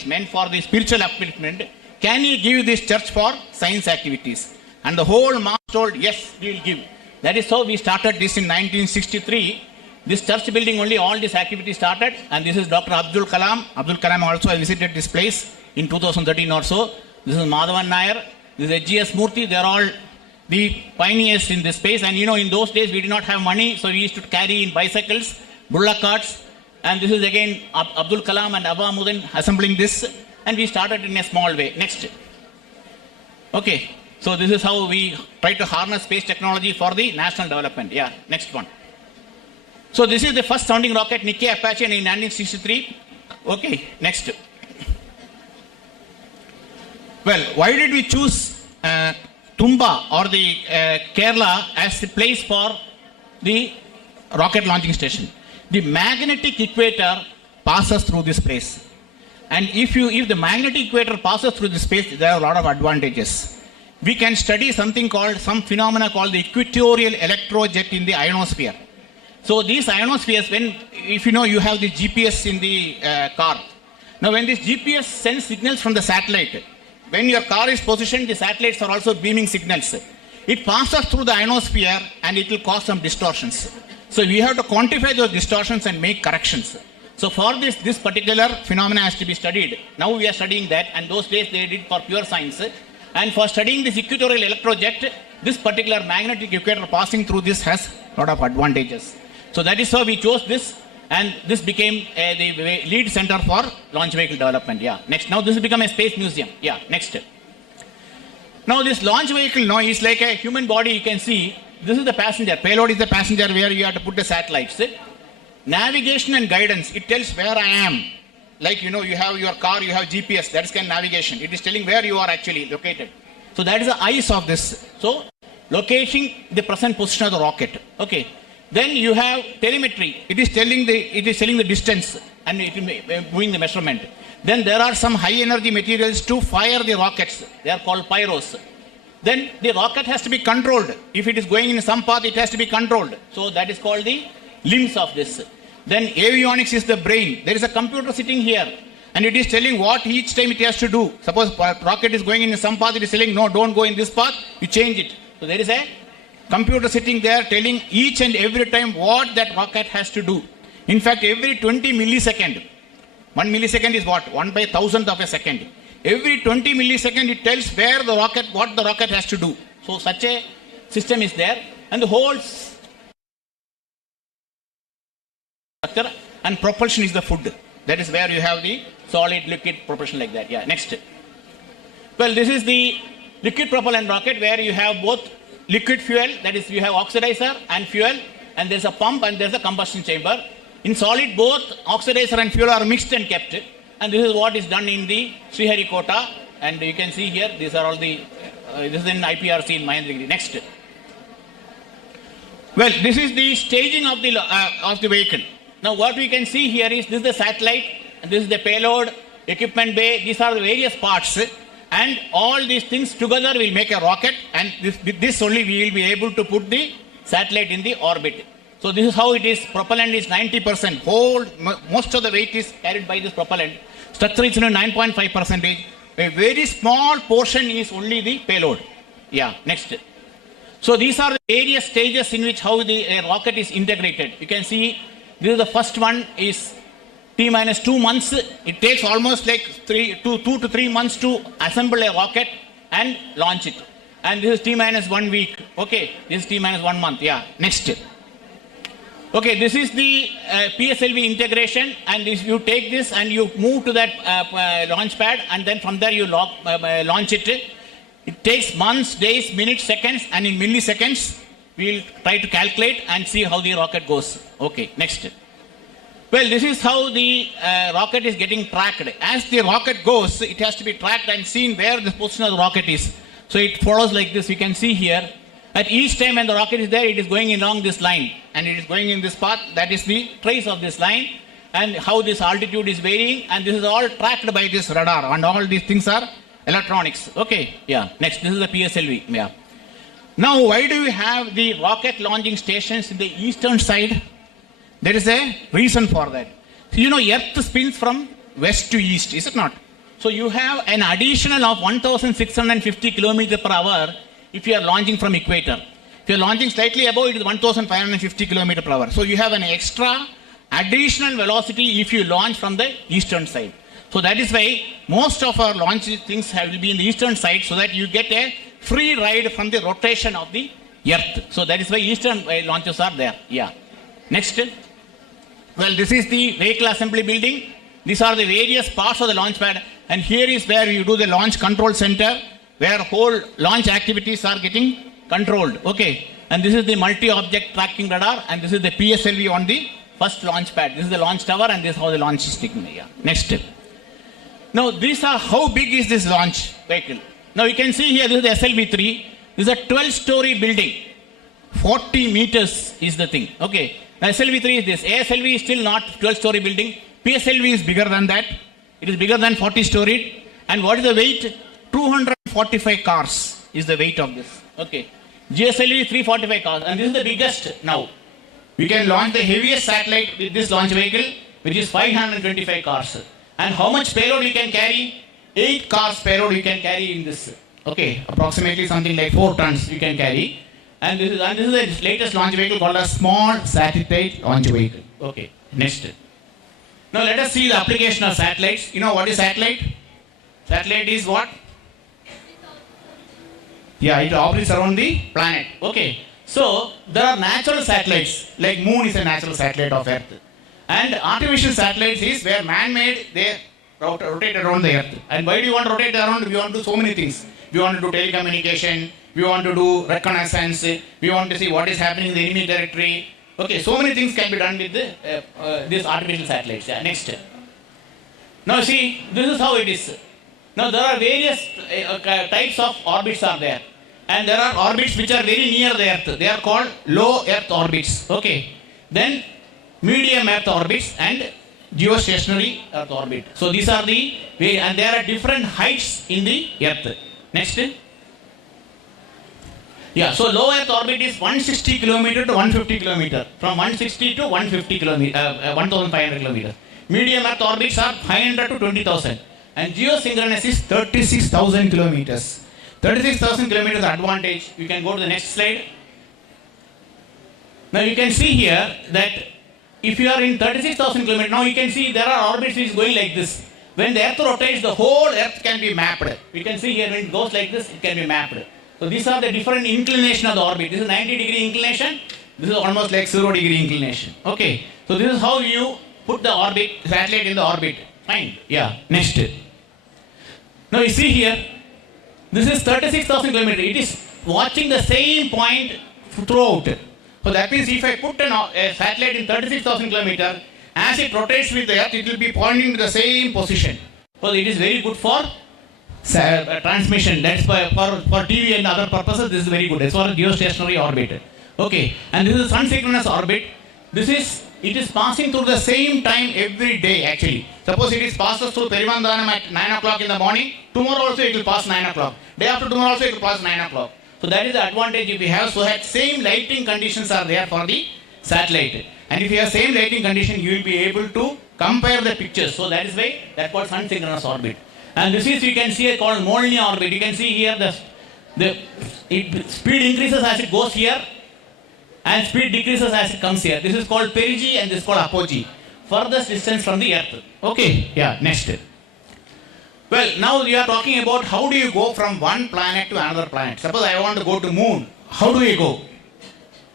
meant for the spiritual upliftment. Can you give this church for science activities? And the whole mass told, yes, we will give. That is how we started this in 1963. This church building only, all this activity started. And this is Dr. Abdul Kalam. Abdul Kalam also visited this place in 2013 or so. This is Madhavan Nair. This is H.G.S. Murthy. They are all the pioneers in this space. And in those days we did not have money. So we used to carry in bicycles, bullock carts. And this is again Abdul Kalam and Abba Mudin assembling this. And we started in a small way. Next. Okay. So this is how we try to harness space technology for the national development. Yeah, next one. So this is the first sounding rocket, Nike Apache in 1963. Okay, next. Well, why did we choose Tumba or the Kerala as the place for the rocket launching station? The magnetic equator passes through this place. And if the magnetic equator passes through this place, there are a lot of advantages. We can study some phenomena called the equatorial electrojet in the ionosphere. So these ionospheres, if you have the GPS in the car. Now when this GPS sends signals from the satellite, when your car is positioned, the satellites are also beaming signals. It passes through the ionosphere and it will cause some distortions. So we have to quantify those distortions and make corrections. So for this particular phenomena has to be studied. Now we are studying that, and those days they did for pure science. And for studying this equatorial electrojet, this particular magnetic equator passing through this has a lot of advantages. So that is how we chose this, and this became the lead center for launch vehicle development. Yeah, next. Now this has become a space museum. Yeah, next. Now this launch vehicle now is like a human body. You can see this is the passenger. Payload is the passenger where you have to put the satellites. Navigation and guidance. It tells where I am. Like, you have your car, you have GPS, that is kind of navigation. It is telling where you are actually located. So that is the eyes of this. So, locating the present position of the rocket. Okay. Then you have telemetry. It is telling the distance and it is doing the measurement. Then there are some high energy materials to fire the rockets. They are called pyros. Then the rocket has to be controlled. If it is going in some path, it has to be controlled. So that is called the limbs of this. Then avionics is the brain. There is a computer sitting here and it is telling what each time it has to do. Suppose rocket is going in some path, it is telling no, don't go in this path, you change it. So there is a computer sitting there telling each and every time what that rocket has to do. In fact, every 20 millisecond, 1 millisecond is what? 1/1000th of a second. Every 20 millisecond it tells what the rocket has to do. So such a system is there, and the whole structure and propulsion is the food. That is where you have the solid liquid propulsion like that. Yeah, next. Well, this is the liquid propellant rocket where you have both liquid fuel, that is you have oxidizer and fuel, and there's a pump and there's a combustion chamber. In solid, both oxidizer and fuel are mixed and kept, and this is what is done in the Sriharikota, and you can see here these are all the this is in IPRC in Mahendragiri. Next. Well, this is the staging of the vehicle. Now what we can see here is this is the satellite, and this is the payload, equipment bay. These are the various parts, and all these things together will make a rocket, and with this only we will be able to put the satellite in the orbit. So this is how it is. Propellant is 90%. Most of the weight is carried by this propellant. Structure is 9.5%. A very small portion is only the payload. Yeah, next. So these are the various stages in which how the rocket is integrated. You can see this is the first one is T minus 2 months. It takes almost like 2 to 3 months to assemble a rocket and launch it. And this is T minus 1 week. Okay, this is T minus 1 month. Yeah, next. Okay, this is the PSLV integration, and this, you take this and you move to that launch pad, and then from there you launch it. It takes months, days, minutes, seconds, and in milliseconds we will try to calculate and see how the rocket goes. Okay, next. Well, this is how the rocket is getting tracked. As the rocket goes, it has to be tracked and seen where the position of the rocket is. So it follows like this. You can see here. At each time when the rocket is there, it is going along this line, and it is going in this path. That is the trace of this line, and how this altitude is varying, and this is all tracked by this radar, and all these things are electronics. Okay, yeah. Next, this is the PSLV. Yeah. Now, why do we have the rocket launching stations in the eastern side? There is a reason for that. You know, Earth spins from west to east, is it not? So you have an additional of 1,650 kilometers per hour if you are launching from equator. If you are launching slightly above, it is 1,550 kilometers per hour. So you have an extra additional velocity if you launch from the eastern side. So that is why most of our launch things will be in the eastern side, so that you get a free ride from the rotation of the Earth. So that is why eastern launches are there. Yeah. Next. Well, this is the vehicle assembly building. These are the various parts of the launch pad, and here is where you do the launch control center, where whole launch activities are getting controlled. Okay, and this is the multi-object tracking radar, and this is the PSLV on the first launch pad. This is the launch tower, and this is how the launch is taken. Yeah. Next. Now, these are how big is this launch vehicle. Now, you can see here, this is the SLV-3. This is a 12-story building. 40 meters is the thing. Okay. Now, SLV-3 is this. ASLV is still not 12-story building. PSLV is bigger than that. It is bigger than 40-storied. And what is the weight? 245 cars is the weight of this. Okay. GSLV is 345 cars. And this is the biggest now. We can launch the heaviest satellite with this launch vehicle, which is 525 cars. And how much payload we can carry? 8 cars payload we can carry in this. Okay. Approximately something like 4 tons we can carry. And this is the latest launch vehicle called a small satellite launch vehicle. Okay. Next. Now let us see the application of satellites. You know what is satellite? Satellite is what? Yeah, it orbits around the planet. Okay. So there are natural satellites, like Moon is a natural satellite of Earth. And artificial satellites is where man-made, they rotate around the Earth. And why do you want to rotate around? We want to do so many things. We want to do telecommunication. We want to do reconnaissance. We want to see what is happening in the enemy territory. Okay, so many things can be done with these artificial satellites. Yeah, next. Now see, this is how it is. Now there are various types of orbits are there. And there are orbits which are very near the Earth. They are called low Earth orbits. Okay. Then medium Earth orbits and geostationary Earth orbit. So these are the way, and there are different heights in the Earth. Next. Yeah, so low Earth orbit is 160 kilometer to 150 kilometer. From 160 to 150 kilometer, 1,500 kilometers. Medium Earth orbits are 500 to 20,000. And geosynchronous is 36,000 kilometers. 36,000 kilometers advantage. You can go to the next slide. Now you can see here that if you are in 36,000 kilometers, now you can see there are orbits which is going like this. When the Earth rotates, the whole Earth can be mapped. You can see here when it goes like this, it can be mapped. So these are the different inclination of the orbit. This is 90-degree inclination. This is almost like 0-degree inclination. Okay. So this is how you put the orbit, satellite in the orbit. Fine. Yeah. Next. Now you see here, this is 36,000 kilometers. It is watching the same point throughout. So that means if I put a satellite in 36,000 kilometers, as it rotates with the Earth, it will be pointing to the same position. So it is very good for transmission. That's for TV and other purposes. This is very good. It's for a geostationary orbit. Okay. And this is sun synchronous orbit. It is passing through the same time every day actually. Suppose it passes through Perivandanam at 9 o'clock in the morning. Tomorrow also it will pass 9 o'clock. Day after tomorrow also it will pass 9 o'clock. So that is the advantage if we have. So that same lighting conditions are there for the satellite. And if you have same lighting condition, you will be able to compare the pictures. So that is why that's called sun synchronous orbit. And this is, you can see it called Molniya orbit. You can see here the speed increases as it goes here and speed decreases as it comes here. This is called perigee and this is called apogee. Furthest distance from the earth. Okay, yeah, next. Well, now we are talking about how do you go from one planet to another planet. Suppose I want to go to moon. How do you go?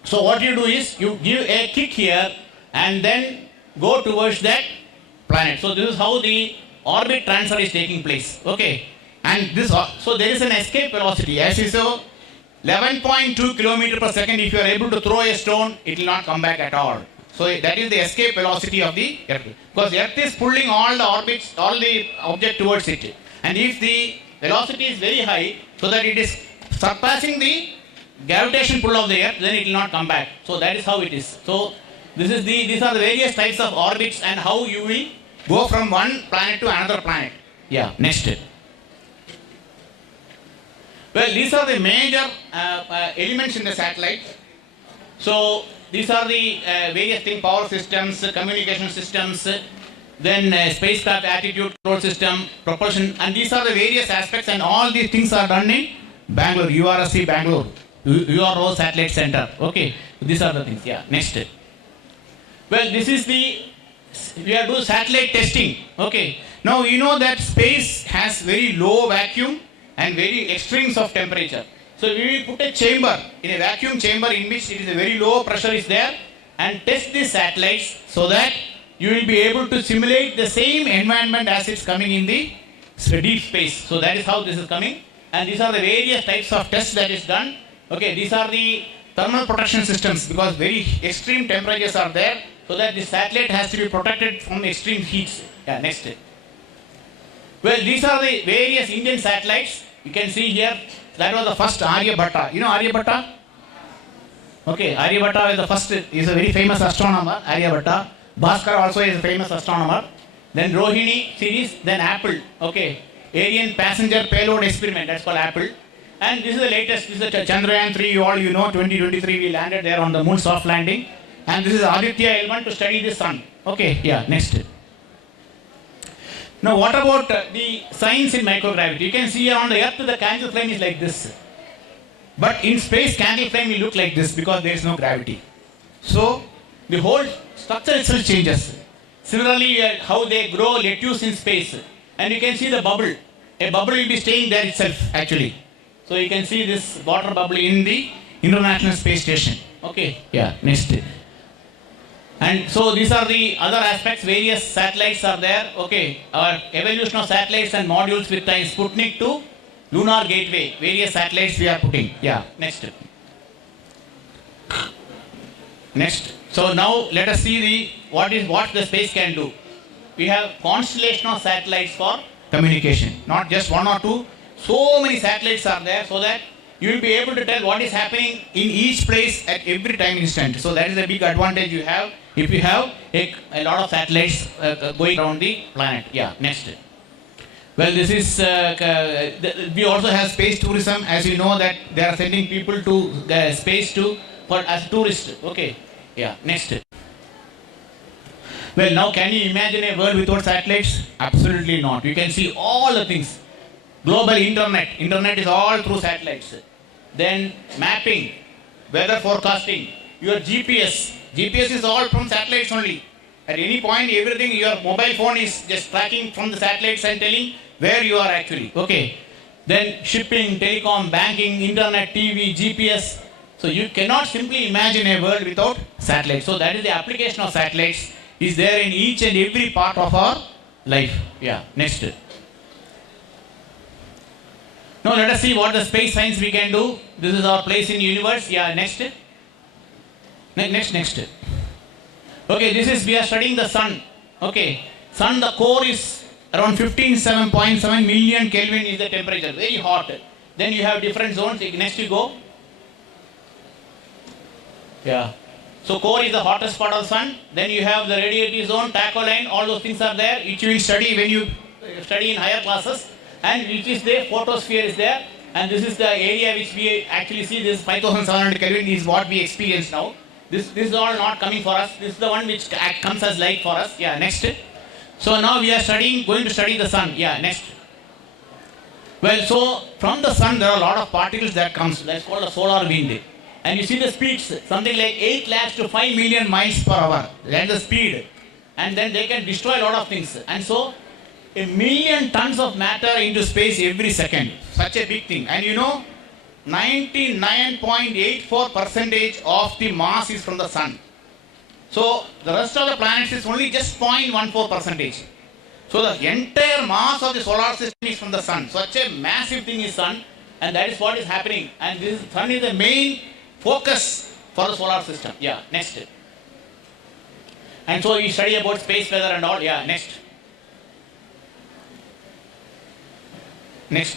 So what you do is you give a kick here and then go towards that planet. So this is how the orbit transfer is taking place. Okay. And this, so there is an escape velocity. As you saw, 11.2 kilometer per second. If you are able to throw a stone, it will not come back at all. So that is the escape velocity of the Earth. Because Earth is pulling all the orbits, all the object towards it. And if the velocity is very high, so that it is surpassing the gravitation pull of the Earth, then it will not come back. So that is how it is. So these are the various types of orbits and how you will go from one planet to another planet. Yeah, next. Well, these are the major elements in the satellite. So these are the various things: power systems, communication systems, then spacecraft attitude control system, propulsion, and these are the various aspects, and all these things are done in Bangalore, URSC Bangalore, URO Satellite Center. Okay, these are the things. Yeah, next. Well, this is we are doing satellite testing. Okay, now you know that space has very low vacuum and very extremes of temperature. So we will put a chamber, in a vacuum chamber in which it is a very low pressure is there, and test these satellites so that you will be able to simulate the same environment as it's coming in the deep space. So that is how this is coming, and these are the various types of tests that is done. Okay, these are the thermal protection systems because very extreme temperatures are there, so that the satellite has to be protected from extreme heats. Yeah, next. Well, these are the various Indian satellites. You can see here, that was the first Aryabhatta. You know Aryabhatta? Okay, Aryabhatta is the first, is a very famous astronomer, Aryabhatta. Bhaskar also is a famous astronomer. Then Rohini series, then Apple. Okay, Arian passenger payload experiment, that's called Apple. And this is the latest, this is the Chandrayaan 3, you know, 2023 we landed there on the moon soft landing. And this is Aditya L1 to study the sun. Okay, yeah, next. Now what about the science in microgravity? You can see on the earth the candle flame is like this. But in space candle flame will look like this because there is no gravity. So the whole structure itself changes. Similarly, how they grow lettuce in space. And you can see the bubble. A bubble will be staying there itself actually. So you can see this water bubble in the International Space Station. Okay, yeah, next. And so these are the other aspects, various satellites are there. Okay, our evolution of satellites and modules with time Sputnik to Lunar Gateway, various satellites we are putting. Yeah, next. Next. So now let us see what the space can do. We have constellation of satellites for communication, not just one or two. So many satellites are there so that you will be able to tell what is happening in each place at every time instant. So that is a big advantage you have if you have a lot of satellites going around the planet. Yeah, next. Well, this is, we also have space tourism. As you know that they are sending people to space as tourists. Okay, yeah, next. Well, now can you imagine a world without satellites? Absolutely not. You can see all the things. Global internet. Internet is all through satellites. Then mapping, weather forecasting, your GPS. GPS is all from satellites only. At any point, everything, your mobile phone is just tracking from the satellites and telling where you are actually. Okay. Then shipping, telecom, banking, internet, TV, GPS. So you cannot simply imagine a world without satellites. So that is the application of satellites is there in each and every part of our life. Yeah, next. Now let us see what the space science we can do. This is our place in the universe. Yeah, next. Next. Okay, we are studying the sun. Okay, sun, the core is around 15.7 million Kelvin is the temperature, very hot. Then you have different zones. Next you go. Yeah. So core is the hottest part of the sun. Then you have the radiative zone, tachyline, all those things are there, which you will study when you study in higher classes. And which is there, photosphere is there. And this is the area which we actually see. This 5700 Kelvin is what we experience now. This is all not coming for us. This is the one which comes as light for us. Yeah, next. So now we are going to study the sun. Yeah, next. Well, so from the sun there are a lot of particles that comes. That's called a solar wind. And you see the speeds, something like 8 lakhs to 5 million miles per hour. That's the speed. And then they can destroy a lot of things. And so, 1 million tons of matter into space every second. Such a big thing. And you know, 99.84% of the mass is from the sun. So, the rest of the planets is only just 0.14%. So, the entire mass of the solar system is from the sun. Such a massive thing is sun. And that is what is happening. And this sun is the main focus for the solar system. Yeah, next. And so we study about space weather and all. Yeah, next. Next.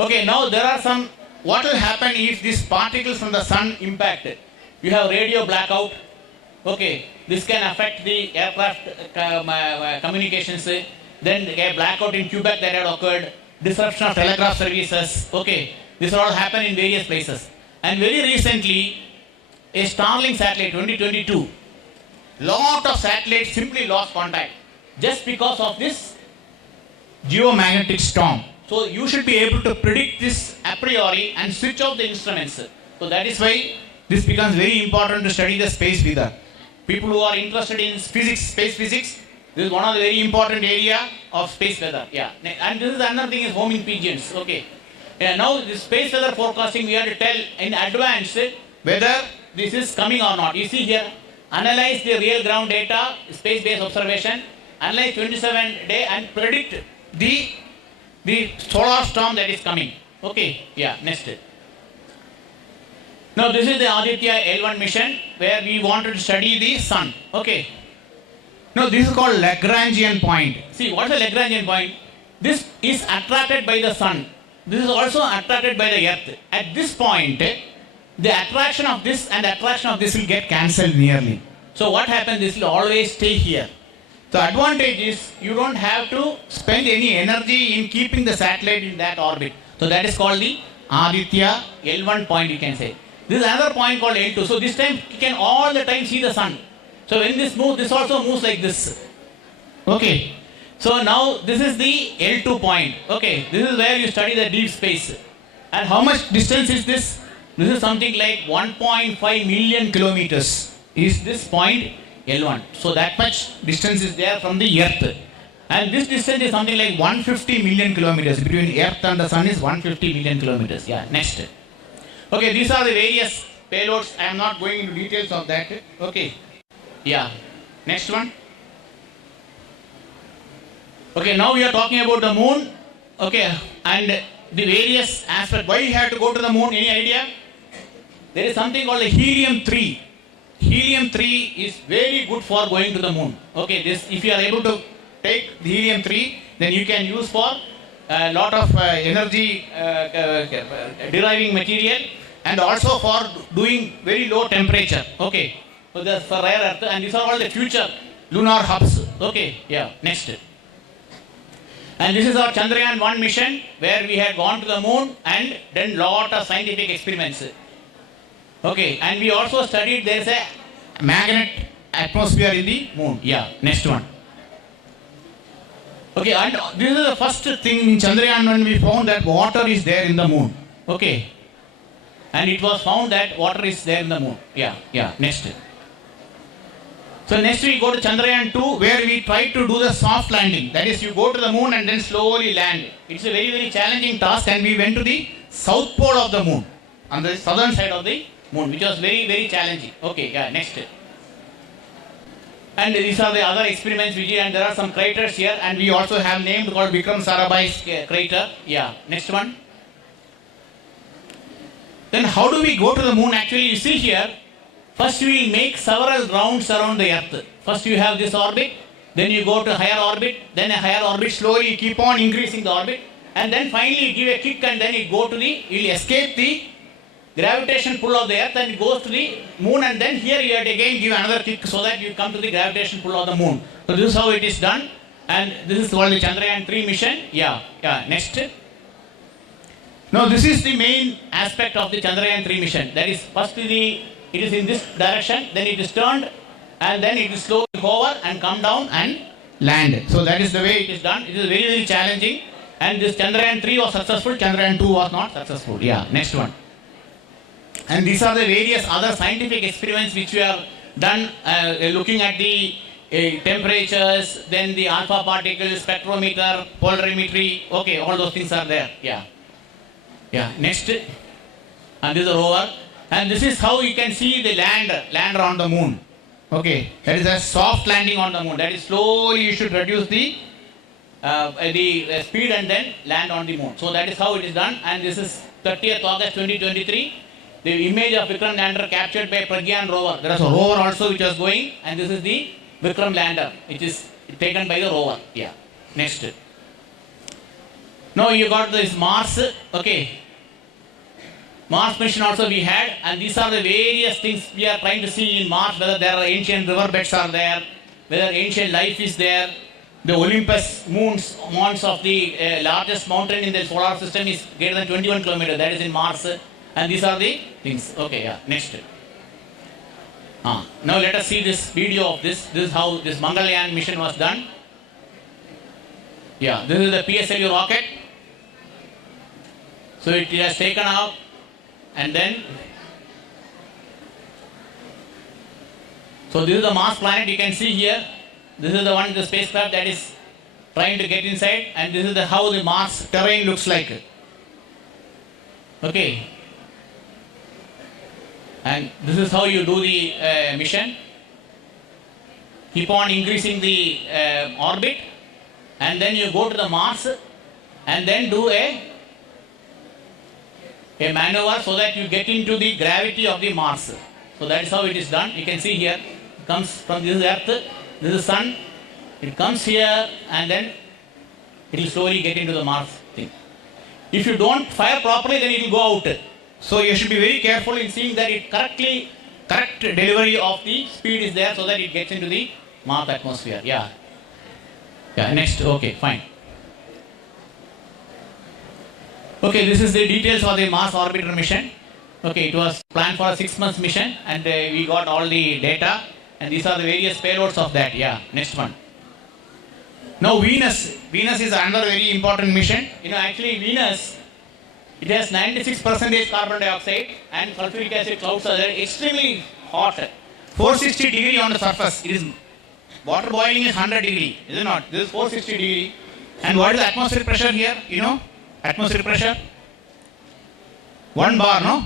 Okay, now there are some, what will happen if these particles from the sun impact? You have radio blackout. Okay, this can affect the aircraft communications. Then a blackout in Quebec that had occurred. Disruption of telegraph services. Okay, this all happen in various places. And very recently, a Starlink satellite 2022, lot of satellites simply lost contact just because of this geomagnetic storm. So you should be able to predict this a priori and switch off the instruments. So that is why this becomes very important to study the space weather. People who are interested in physics, space physics, this is one of the very important area of space weather. Yeah, and this is another thing is homing pigeons. Okay. Yeah, now this space weather forecasting we have to tell in advance whether this is coming or not. You see here, analyze the real ground data, space-based observation, analyze 27-day and predict the solar storm that is coming. Okay, yeah, next. Now this is the Aditya L1 mission where we wanted to study the sun. Okay. Now this is called Lagrangian point. See, what is the Lagrangian point? This is attracted by the sun. This is also attracted by the earth. At this point, the attraction of this and the attraction of this will get cancelled nearly. So what happens? This will always stay here. The advantage is you don't have to spend any energy in keeping the satellite in that orbit. So that is called the Aditya L1 point, you can say. This is another point called L2. So this time you can all the time see the sun. So when this moves, this also moves like this. Okay. So now this is the L2 point. Okay. This is where you study the deep space. And how much distance is this? This is something like 1.5 million kilometers is this point L1. So that much distance is there from the earth. And this distance is something like 150 million kilometers. Between earth and the sun is 150 million kilometers. Yeah, next. Okay, these are the various payloads. I am not going into details of that. Okay. Yeah. Next one. Okay, now we are talking about the moon. Okay, and the various aspects. Why you have to go to the moon? Any idea? There is something called the helium-3. Helium-3 is very good for going to the moon. Okay, this if you are able to take the helium-3, then you can use for a lot of energy deriving material and also for doing very low temperature. Okay, so that's for rare earth, and these are all the future lunar hubs. Okay, yeah, next. And this is our Chandrayaan-1 mission where we had gone to the moon and done lot of scientific experiments. Okay, and we also studied there is a magnet atmosphere in the moon. Yeah, next one. Okay, and this is the first thing in Chandrayaan when we found that water is there in the moon. Okay, and it was found that water is there in the moon. Yeah, next. So next we go to Chandrayaan-2 where we try to do the soft landing. That is, you go to the moon and then slowly land. It's a very, very challenging task, and we went to the south pole of the moon, on the southern side of the moon, which was very, very challenging. Okay, yeah, next. And these are the other experiments we did, and there are some craters here, and we also have named called Vikram Sarabhai's crater. Yeah, next one. Then how do we go to the moon? Actually, you see here, first we will make several rounds around the earth. First you have this orbit, then you go to higher orbit, then a higher orbit, slowly you keep on increasing the orbit, and then finally you give a kick and then you go to you will escape the gravitation pull of the earth and it goes to the moon, and then here you have to again give another kick so that you come to the gravitation pull of the moon. So this is how it is done, and this is called the Chandrayaan-3 mission. Yeah, next. Now this is the main aspect of the Chandrayaan-3 mission. That is, first it is in this direction, then it is turned, and then it will slowly hover and come down and land. So that is the way it is done. It is very, very challenging. And this Chandrayaan-3 was successful, Chandrayaan-2 was not successful. Yeah, next one. And these are the various other scientific experiments which we have done, looking at the temperatures, then the alpha particles, spectrometer, polarimetry. Okay, all those things are there. Yeah. Yeah, next. And this is a rover. And this is how you can see the lander on the moon. Okay, that is a soft landing on the moon. That is, slowly you should reduce the speed and then land on the moon. So that is how it is done. And this is 30th August 2023. The image of Vikram lander captured by Pragyan rover. There is a rover also which was going, and this is the Vikram lander, which is taken by the rover. Yeah. Next. Now you got this Mars. Okay. Mars mission also we had, and these are the various things we are trying to see in Mars, whether there are ancient riverbeds are there, whether ancient life is there. The Olympus moons of the largest mountain in the solar system is greater than 21 kilometers. That is in Mars. And these are the things. Okay, yeah. Next. Now let us see this video of this. This is how this Mangalyaan mission was done. Yeah, this is the PSLV rocket. So it has taken out, and then, so this is the Mars planet you can see here. This is the one, the spacecraft that is trying to get inside, and this is how the Mars terrain looks like. Okay. And this is how you do the mission. Keep on increasing the orbit, and then you go to the Mars, and then do a maneuver so that you get into the gravity of the Mars. So that is how it is done. You can see here, it comes from this Earth, this is Sun, it comes here, and then it will slowly get into the Mars thing. If you don't fire properly, then it will go out. So you should be very careful in seeing that correct delivery of the speed is there so that it gets into the Mars atmosphere. Yeah. Yeah, next. Okay, fine. Okay, this is the details of the Mars orbiter mission. Okay, it was planned for a 6 months mission, and we got all the data, and these are the various payloads of that. Yeah, next one. Now Venus. Venus is another very important mission. Actually Venus, it has 96% carbon dioxide and sulfuric acid clouds are there, extremely hot. 460 degree on the surface. It is, water boiling is 100 degree, is it not? This is 460 degree. And what is the atmospheric pressure here? Atmospheric pressure? 1 bar, no?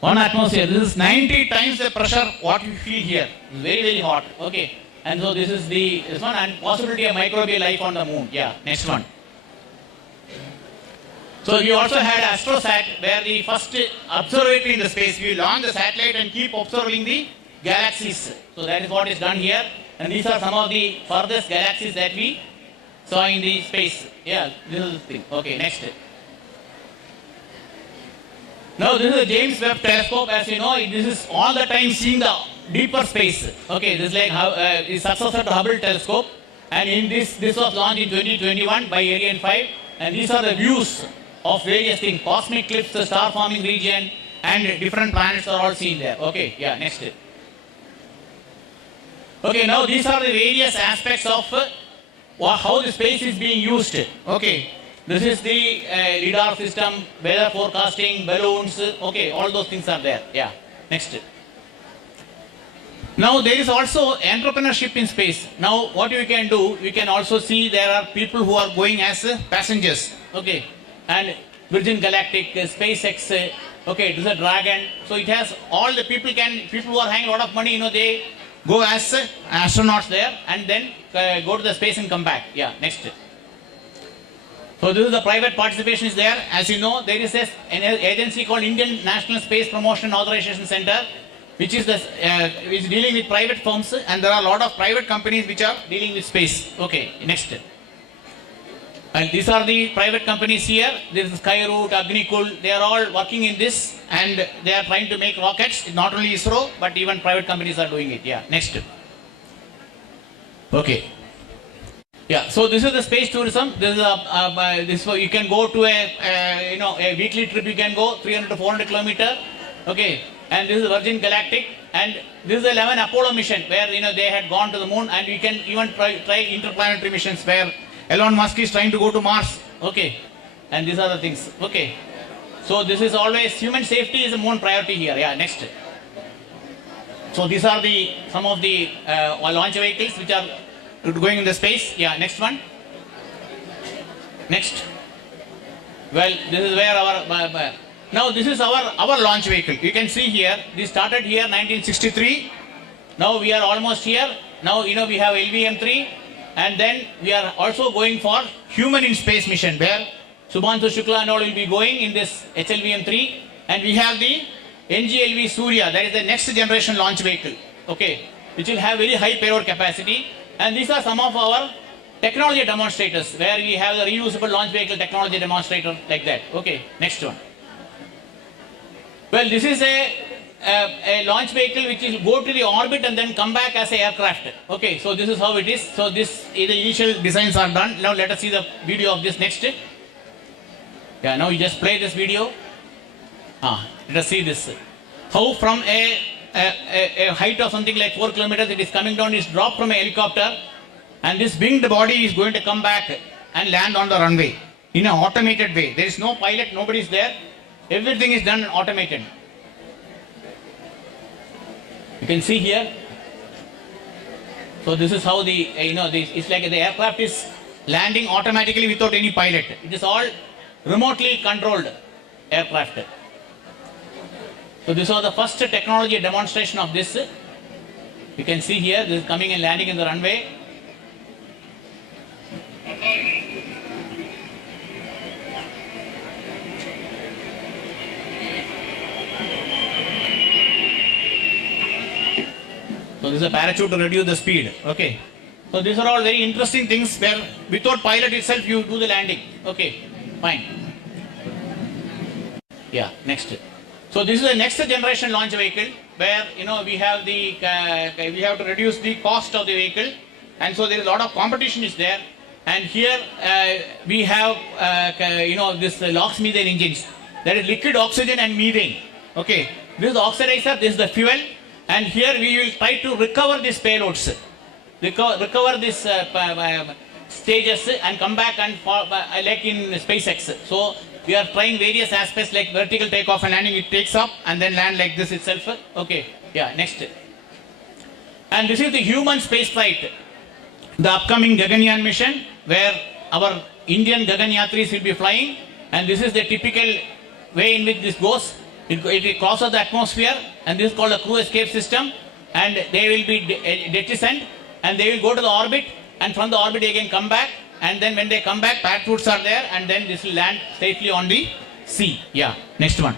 1 atmosphere. This is 90 times the pressure what you feel here. It's very, very hot. Okay. And so this is this one, and possibility of microbial life on the moon. Yeah, next one. So we also had AstroSat, where the first observatory in the space. We launch the satellite and keep observing the galaxies. So that is what is done here. And these are some of the furthest galaxies that we saw in the space. Yeah, this is the thing. Okay, next. Now this is the James Webb Telescope. As you know, this is all the time seeing the deeper space. Okay, this is like is successor to Hubble Telescope. And in this was launched in 2021 by Ariane 5. And these are the views of various things. Cosmic cliffs, the star forming region, and different planets are all seen there. Okay, yeah, next. Okay, now these are the various aspects of how the space is being used. Okay, this is the radar system, weather forecasting, balloons. Okay, all those things are there. Yeah, next. Now there is also entrepreneurship in space. Now what you can do, you can also see there are people who are going as passengers. Okay, and Virgin Galactic, SpaceX. Okay, this is a Dragon. So it has all the people who are having a lot of money. They go as astronauts there and then go to the space and come back. Yeah, next. So this is the private participation is there. As you know, there is an agency called Indian National Space Promotion Authorization Center, which is dealing with private firms, and there are a lot of private companies which are dealing with space. Okay, next. And these are the private companies here. This is Skyroot, Agnikul. They are all working in this, and they are trying to make rockets. Not only ISRO, but even private companies are doing it. Yeah, next. Okay. Yeah, so this is the space tourism. This is you can go to a weekly trip. You can go 300 to 400 kilometer. Okay, and this is Virgin Galactic, and this is the 11 Apollo mission where they had gone to the moon, and we can even try interplanetary missions where Elon Musk is trying to go to Mars. Okay, and these are the things. Okay, so this is always human safety is a main priority here. Yeah, next. So these are some of the launch vehicles which are going in the space. Yeah, next one. Next. Well, this is where our now this is our launch vehicle. You can see here. This started here 1963. Now we are almost here. Now we have LVM-3, and then we are also going for human in space mission where Subhanshu Shukla and all will be going in this HLVM-3, and we have the NGLV Surya. That is the next generation launch vehicle. Okay, which will have very high payload capacity. And these are some of our technology demonstrators where we have the reusable launch vehicle technology demonstrator like that. Okay, next one. Well, this is a launch vehicle which will go to the orbit and then come back as an aircraft. Okay, so this is how it is. So this the initial designs are done. Now let us see the video of this next. Yeah, now you just play this video. Let us see this. How from a height of something like 4 kilometers it is coming down, is dropped from a helicopter, and this winged body is going to come back and land on the runway in an automated way. There is no pilot, nobody is there. Everything is done automated. You can see here. So this is how it's like the aircraft is landing automatically without any pilot. It is all remotely controlled aircraft. So this was the first technology demonstration of this. You can see here, this is coming and landing in the runway. So this is a parachute to reduce the speed. Okay. So these are all very interesting things where without pilot itself you do the landing. Okay, fine. Yeah, next. So this is the next generation launch vehicle where we have we have to reduce the cost of the vehicle, and so there is a lot of competition is there. And here we have this LOX methane engines, that is liquid oxygen and methane. Okay, this is the oxidizer, this is the fuel, and here we will try to recover these payloads, recover these stages and come back and like in SpaceX. So we are trying various aspects like vertical takeoff and landing. It takes up and then land like this itself. Okay, yeah, next. And this is the human space flight, the upcoming Gaganyaan mission where our Indian Gaganyatris will be flying, and this is the typical way in which this goes. It crosses the atmosphere, and this is called a crew escape system, and they will be jettisoned and they will go to the orbit, and from the orbit they can come back, and then when they come back, parachutes are there, and then this will land safely on the sea. Yeah, next one.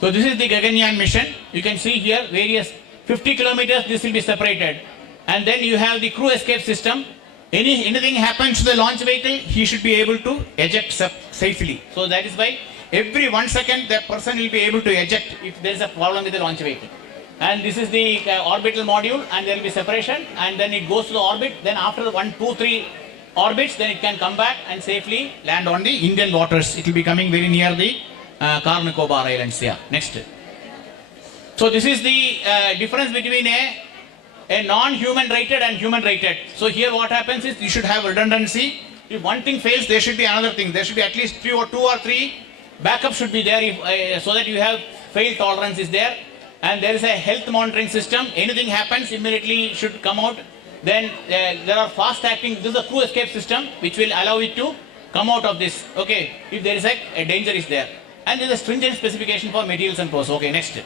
So this is the Gaganyaan mission. You can see here various 50 kilometers this will be separated, and then you have the crew escape system. Anything happens to the launch vehicle, he should be able to eject safely. So that is why every 1 second the person will be able to eject if there is a problem with the launch vehicle. And this is the orbital module, and there will be separation, and then it goes to the orbit. Then after 1, 2, 3 orbits, then it can come back and safely land on the Indian waters. It will be coming very near the Car Nicobar Islands. Yeah, next. So this is the difference between a non-human rated and human rated. So here what happens is you should have redundancy. If one thing fails, there should be another thing. There should be at least 2 or 3 backups should be there if, so that you have fail tolerance is there. And there is a health monitoring system. Anything happens, immediately should come out. Then there are fast acting. This is a crew escape system which will allow it to come out of this. Okay, if there is a danger is there. And there is a stringent specification for materials and pros. Okay, next.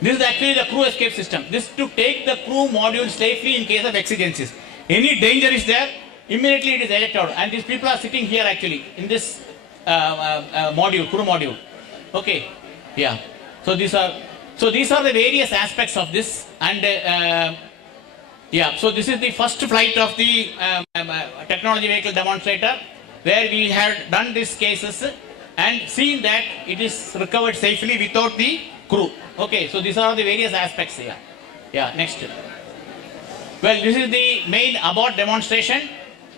This is actually the crew escape system. This to take the crew module safely in case of exigencies. Any danger is there, immediately it is ejected out. And these people are sitting here actually in this module, crew module. Okay, yeah. So these are the various aspects of this, and yeah. So this is the first flight of the technology vehicle demonstrator, where we had done these cases and seen that it is recovered safely without the crew. Okay, so these are the various aspects here. Yeah, next. Well, this is the main abort demonstration.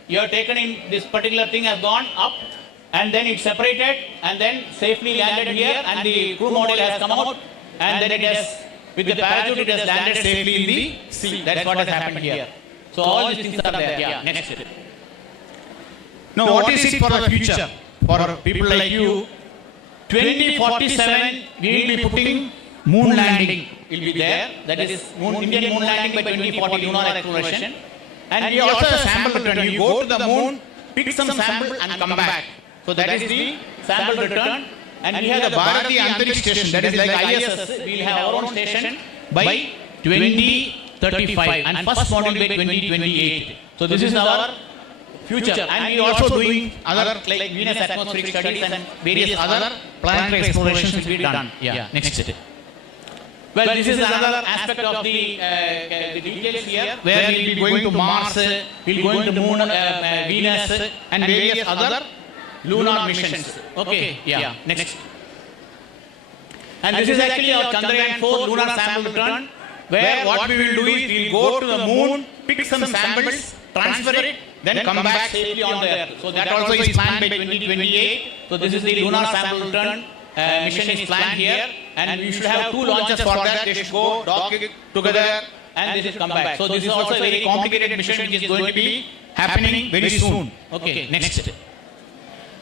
You have taken in this particular thing has gone up and then it's separated and then safely landed here and the crew module has come out and then it has, with the parachute, it has landed safely in the sea. That's what has happened here. So all these things are there. Yeah, next. Now, what is it for the future? For people like you, 2047, we will be putting moon landing will be there. That is Indian moon landing by 2040 lunar exploration. And we also have sample return. You go to the moon, pick some sample and come back. So that is the sample return. And we have the Bharati Antariksh Station. That is like ISS. We will have our own station by 2035 and first module by 2028. So this is our future. And we are also doing other like Venus atmospheric studies and various other planetary explorations will be done. Yeah, next. Well, this is another aspect of the details here, where we will be going to Mars, we will be going to Moon, Venus, and various other lunar missions. Okay, yeah, next. And this is actually our Chandrayaan 4 lunar sample return, where what we will do is we will go to the moon, pick some samples, transfer it, then come back safely on the Earth. So that also is planned by 2028. So this is the lunar sample return. Mission is planned here, and we should have 2 launches for that. They should go dock together and they should come back. So this is also a very complicated mission which is going to be happening very soon. Okay, next.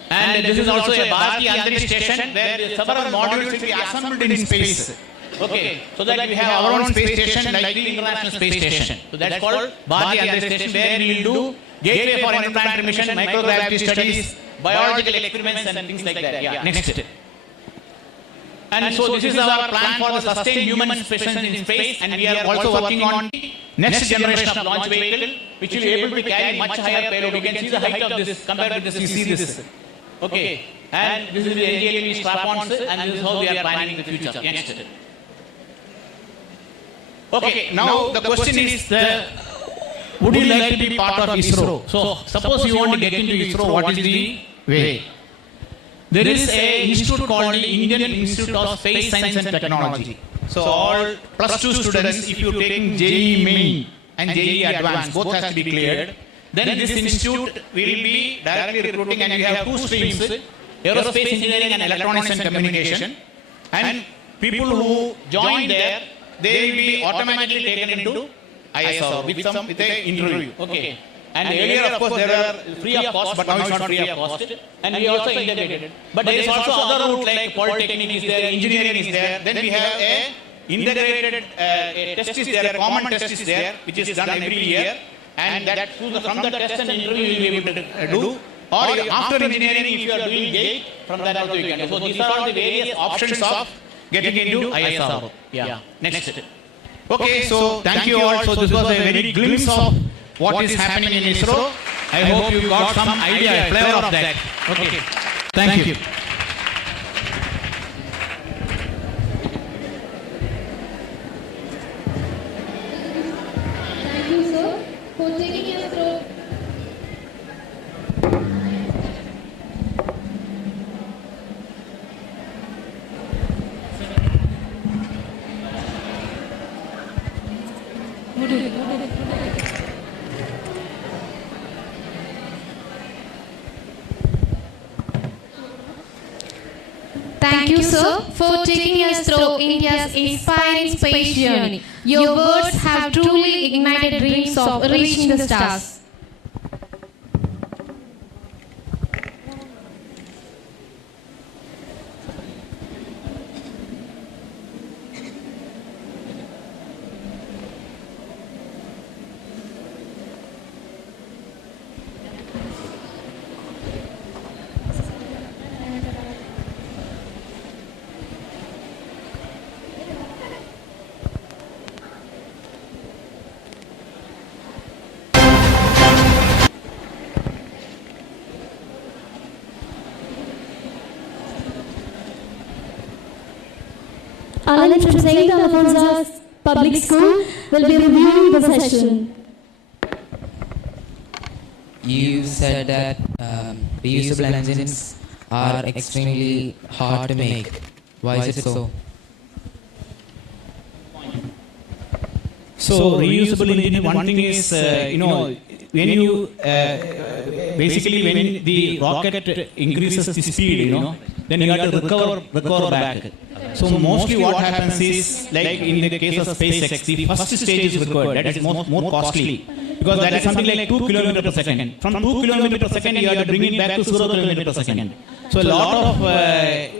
And this is also a Bharati Antariksh Station where several modules will be assembled in space. Okay, so that we have our own space station like the International Space Station. So that's called Bharati Antariksh Station, where we will do gateway for interplanetary mission, microgravity studies, biological experiments and things like that. Yeah, next. And so this is our plan for the sustained human presence in space, and we are also working on the next generation of launch vehicle which will be able to carry much higher payload. You can see the height of this compared with this, you see this. Okay, and this is the NGLV strap-ons, and this is how we are planning the future. Next. Okay, now the question is, would you like to be part of ISRO? So suppose you want to get into ISRO, what is the way? There is a institute called the Indian Institute of Space Science and Technology. So all plus 2 students, if you take JEE Main and JEE Advanced, both has to be cleared. Then this institute will be directly recruiting, and we have 2 streams, aerospace engineering and electronics and communication. And people who join there, they will be automatically taken into ISR with an interview. Okay. And earlier, of course, there were free of cost, but now it's not free of cost. And we also integrated. But there is also other route like polytechnic is there, engineering is there. Then we have a integrated test is there, a common test is there, which is done every year. And that from the test and interview you will be able to do. Or after engineering, if you are doing GATE, from that also you can do. So these are all the various options of getting into ISR. Yeah. Next. Okay, so thank you all. So this was a very glimpse of what is happening in ISRO. I hope you got some idea, flavor of that. Okay. Thank you. Thank you, sir, for taking us through. Thank you, sir, for taking us through India's inspiring space journey. Your words have truly ignited dreams of reaching the stars. Alan from St. Alphonsus Public School will be reviewing the session. You said that reusable engines are extremely hard to make. Why is it so? So reusable engine, one thing is, when you, basically when the rocket increases the speed, then you have to recover back. So mostly what happens is, like in the case of SpaceX, the first stage is required, that is more costly. Because that is something like 2 km per second. From 2 km per second, you have to bring it back to 0 km per second. So a lot of,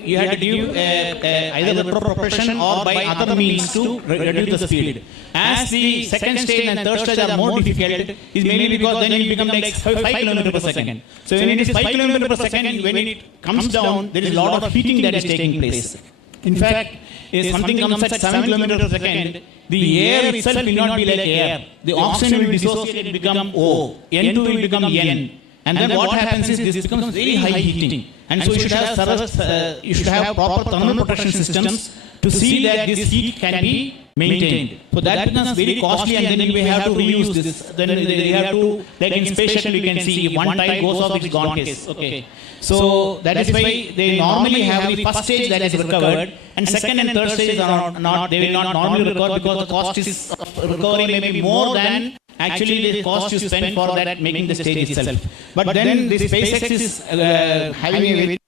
you have to give either retropropulsion or by other means to reduce the speed. As the second stage and third stage are more difficult, is mainly because then you become like 5 km per second. So when it is 5 km per second, when it comes down, there is a lot of heating that is taking place. In fact, if something comes at 7 km per second, the air itself will not be like air. The oxygen will dissociate and become O. N2 will become N. And then what happens is this becomes very high heating. And so you should have proper thermal protection systems to see that this heat can be maintained. So that becomes very costly, and then we have to reuse this. Then we have to, like in space shuttle we can see, if one tire goes off, it's gone case. Okay. So that is why they normally have the first stage that is recovered, and second and third stage are not, they will not normally recover, because the cost is of recovery may be more than actually the cost you spend for that making the stage itself. But then the SpaceX is having a very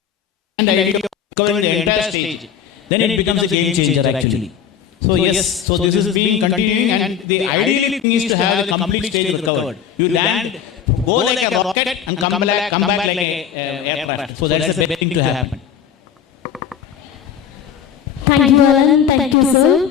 idea of covering the entire stage. Then it becomes a game changer actually. So yes, so this is being continuing, and the ideal thing is to have a complete stage recovered. You land, go like a rocket and come back like an aircraft. So that's the best thing to happen. Thank you, Alan. Thank you, sir.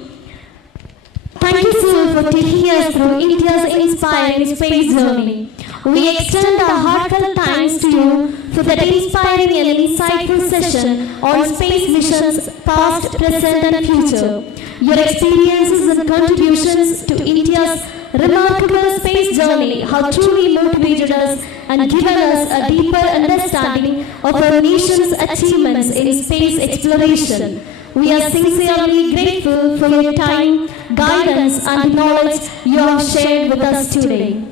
Thank you, sir, for taking us through India's inspiring space journey. We extend our heartfelt thanks to you for that inspiring and insightful session on space missions past, present and future. Your experiences and contributions to India's remarkable space journey have truly motivated us and given us a deeper understanding of our nation's achievements in space exploration. We are sincerely grateful for your time, guidance and knowledge you have shared with us today.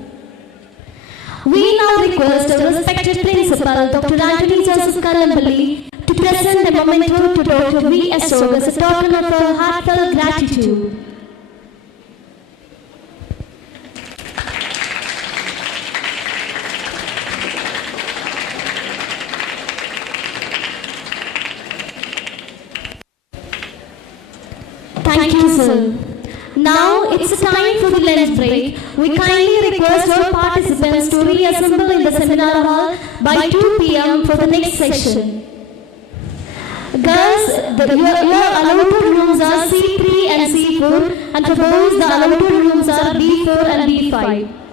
We now request our respected Principal, Dr. Anthony Joseph Kanjirappally, to present the memento to Dr. V. Ashok as a token of our heartfelt gratitude. Thank you, sir. Now it's time for the lunch break. We kindly request all participants to reassemble in the seminar hall by 2 p.m. for the next session. Girls, your allotted rooms are C3 and C4, and for boys the allotted rooms are B4 and B5.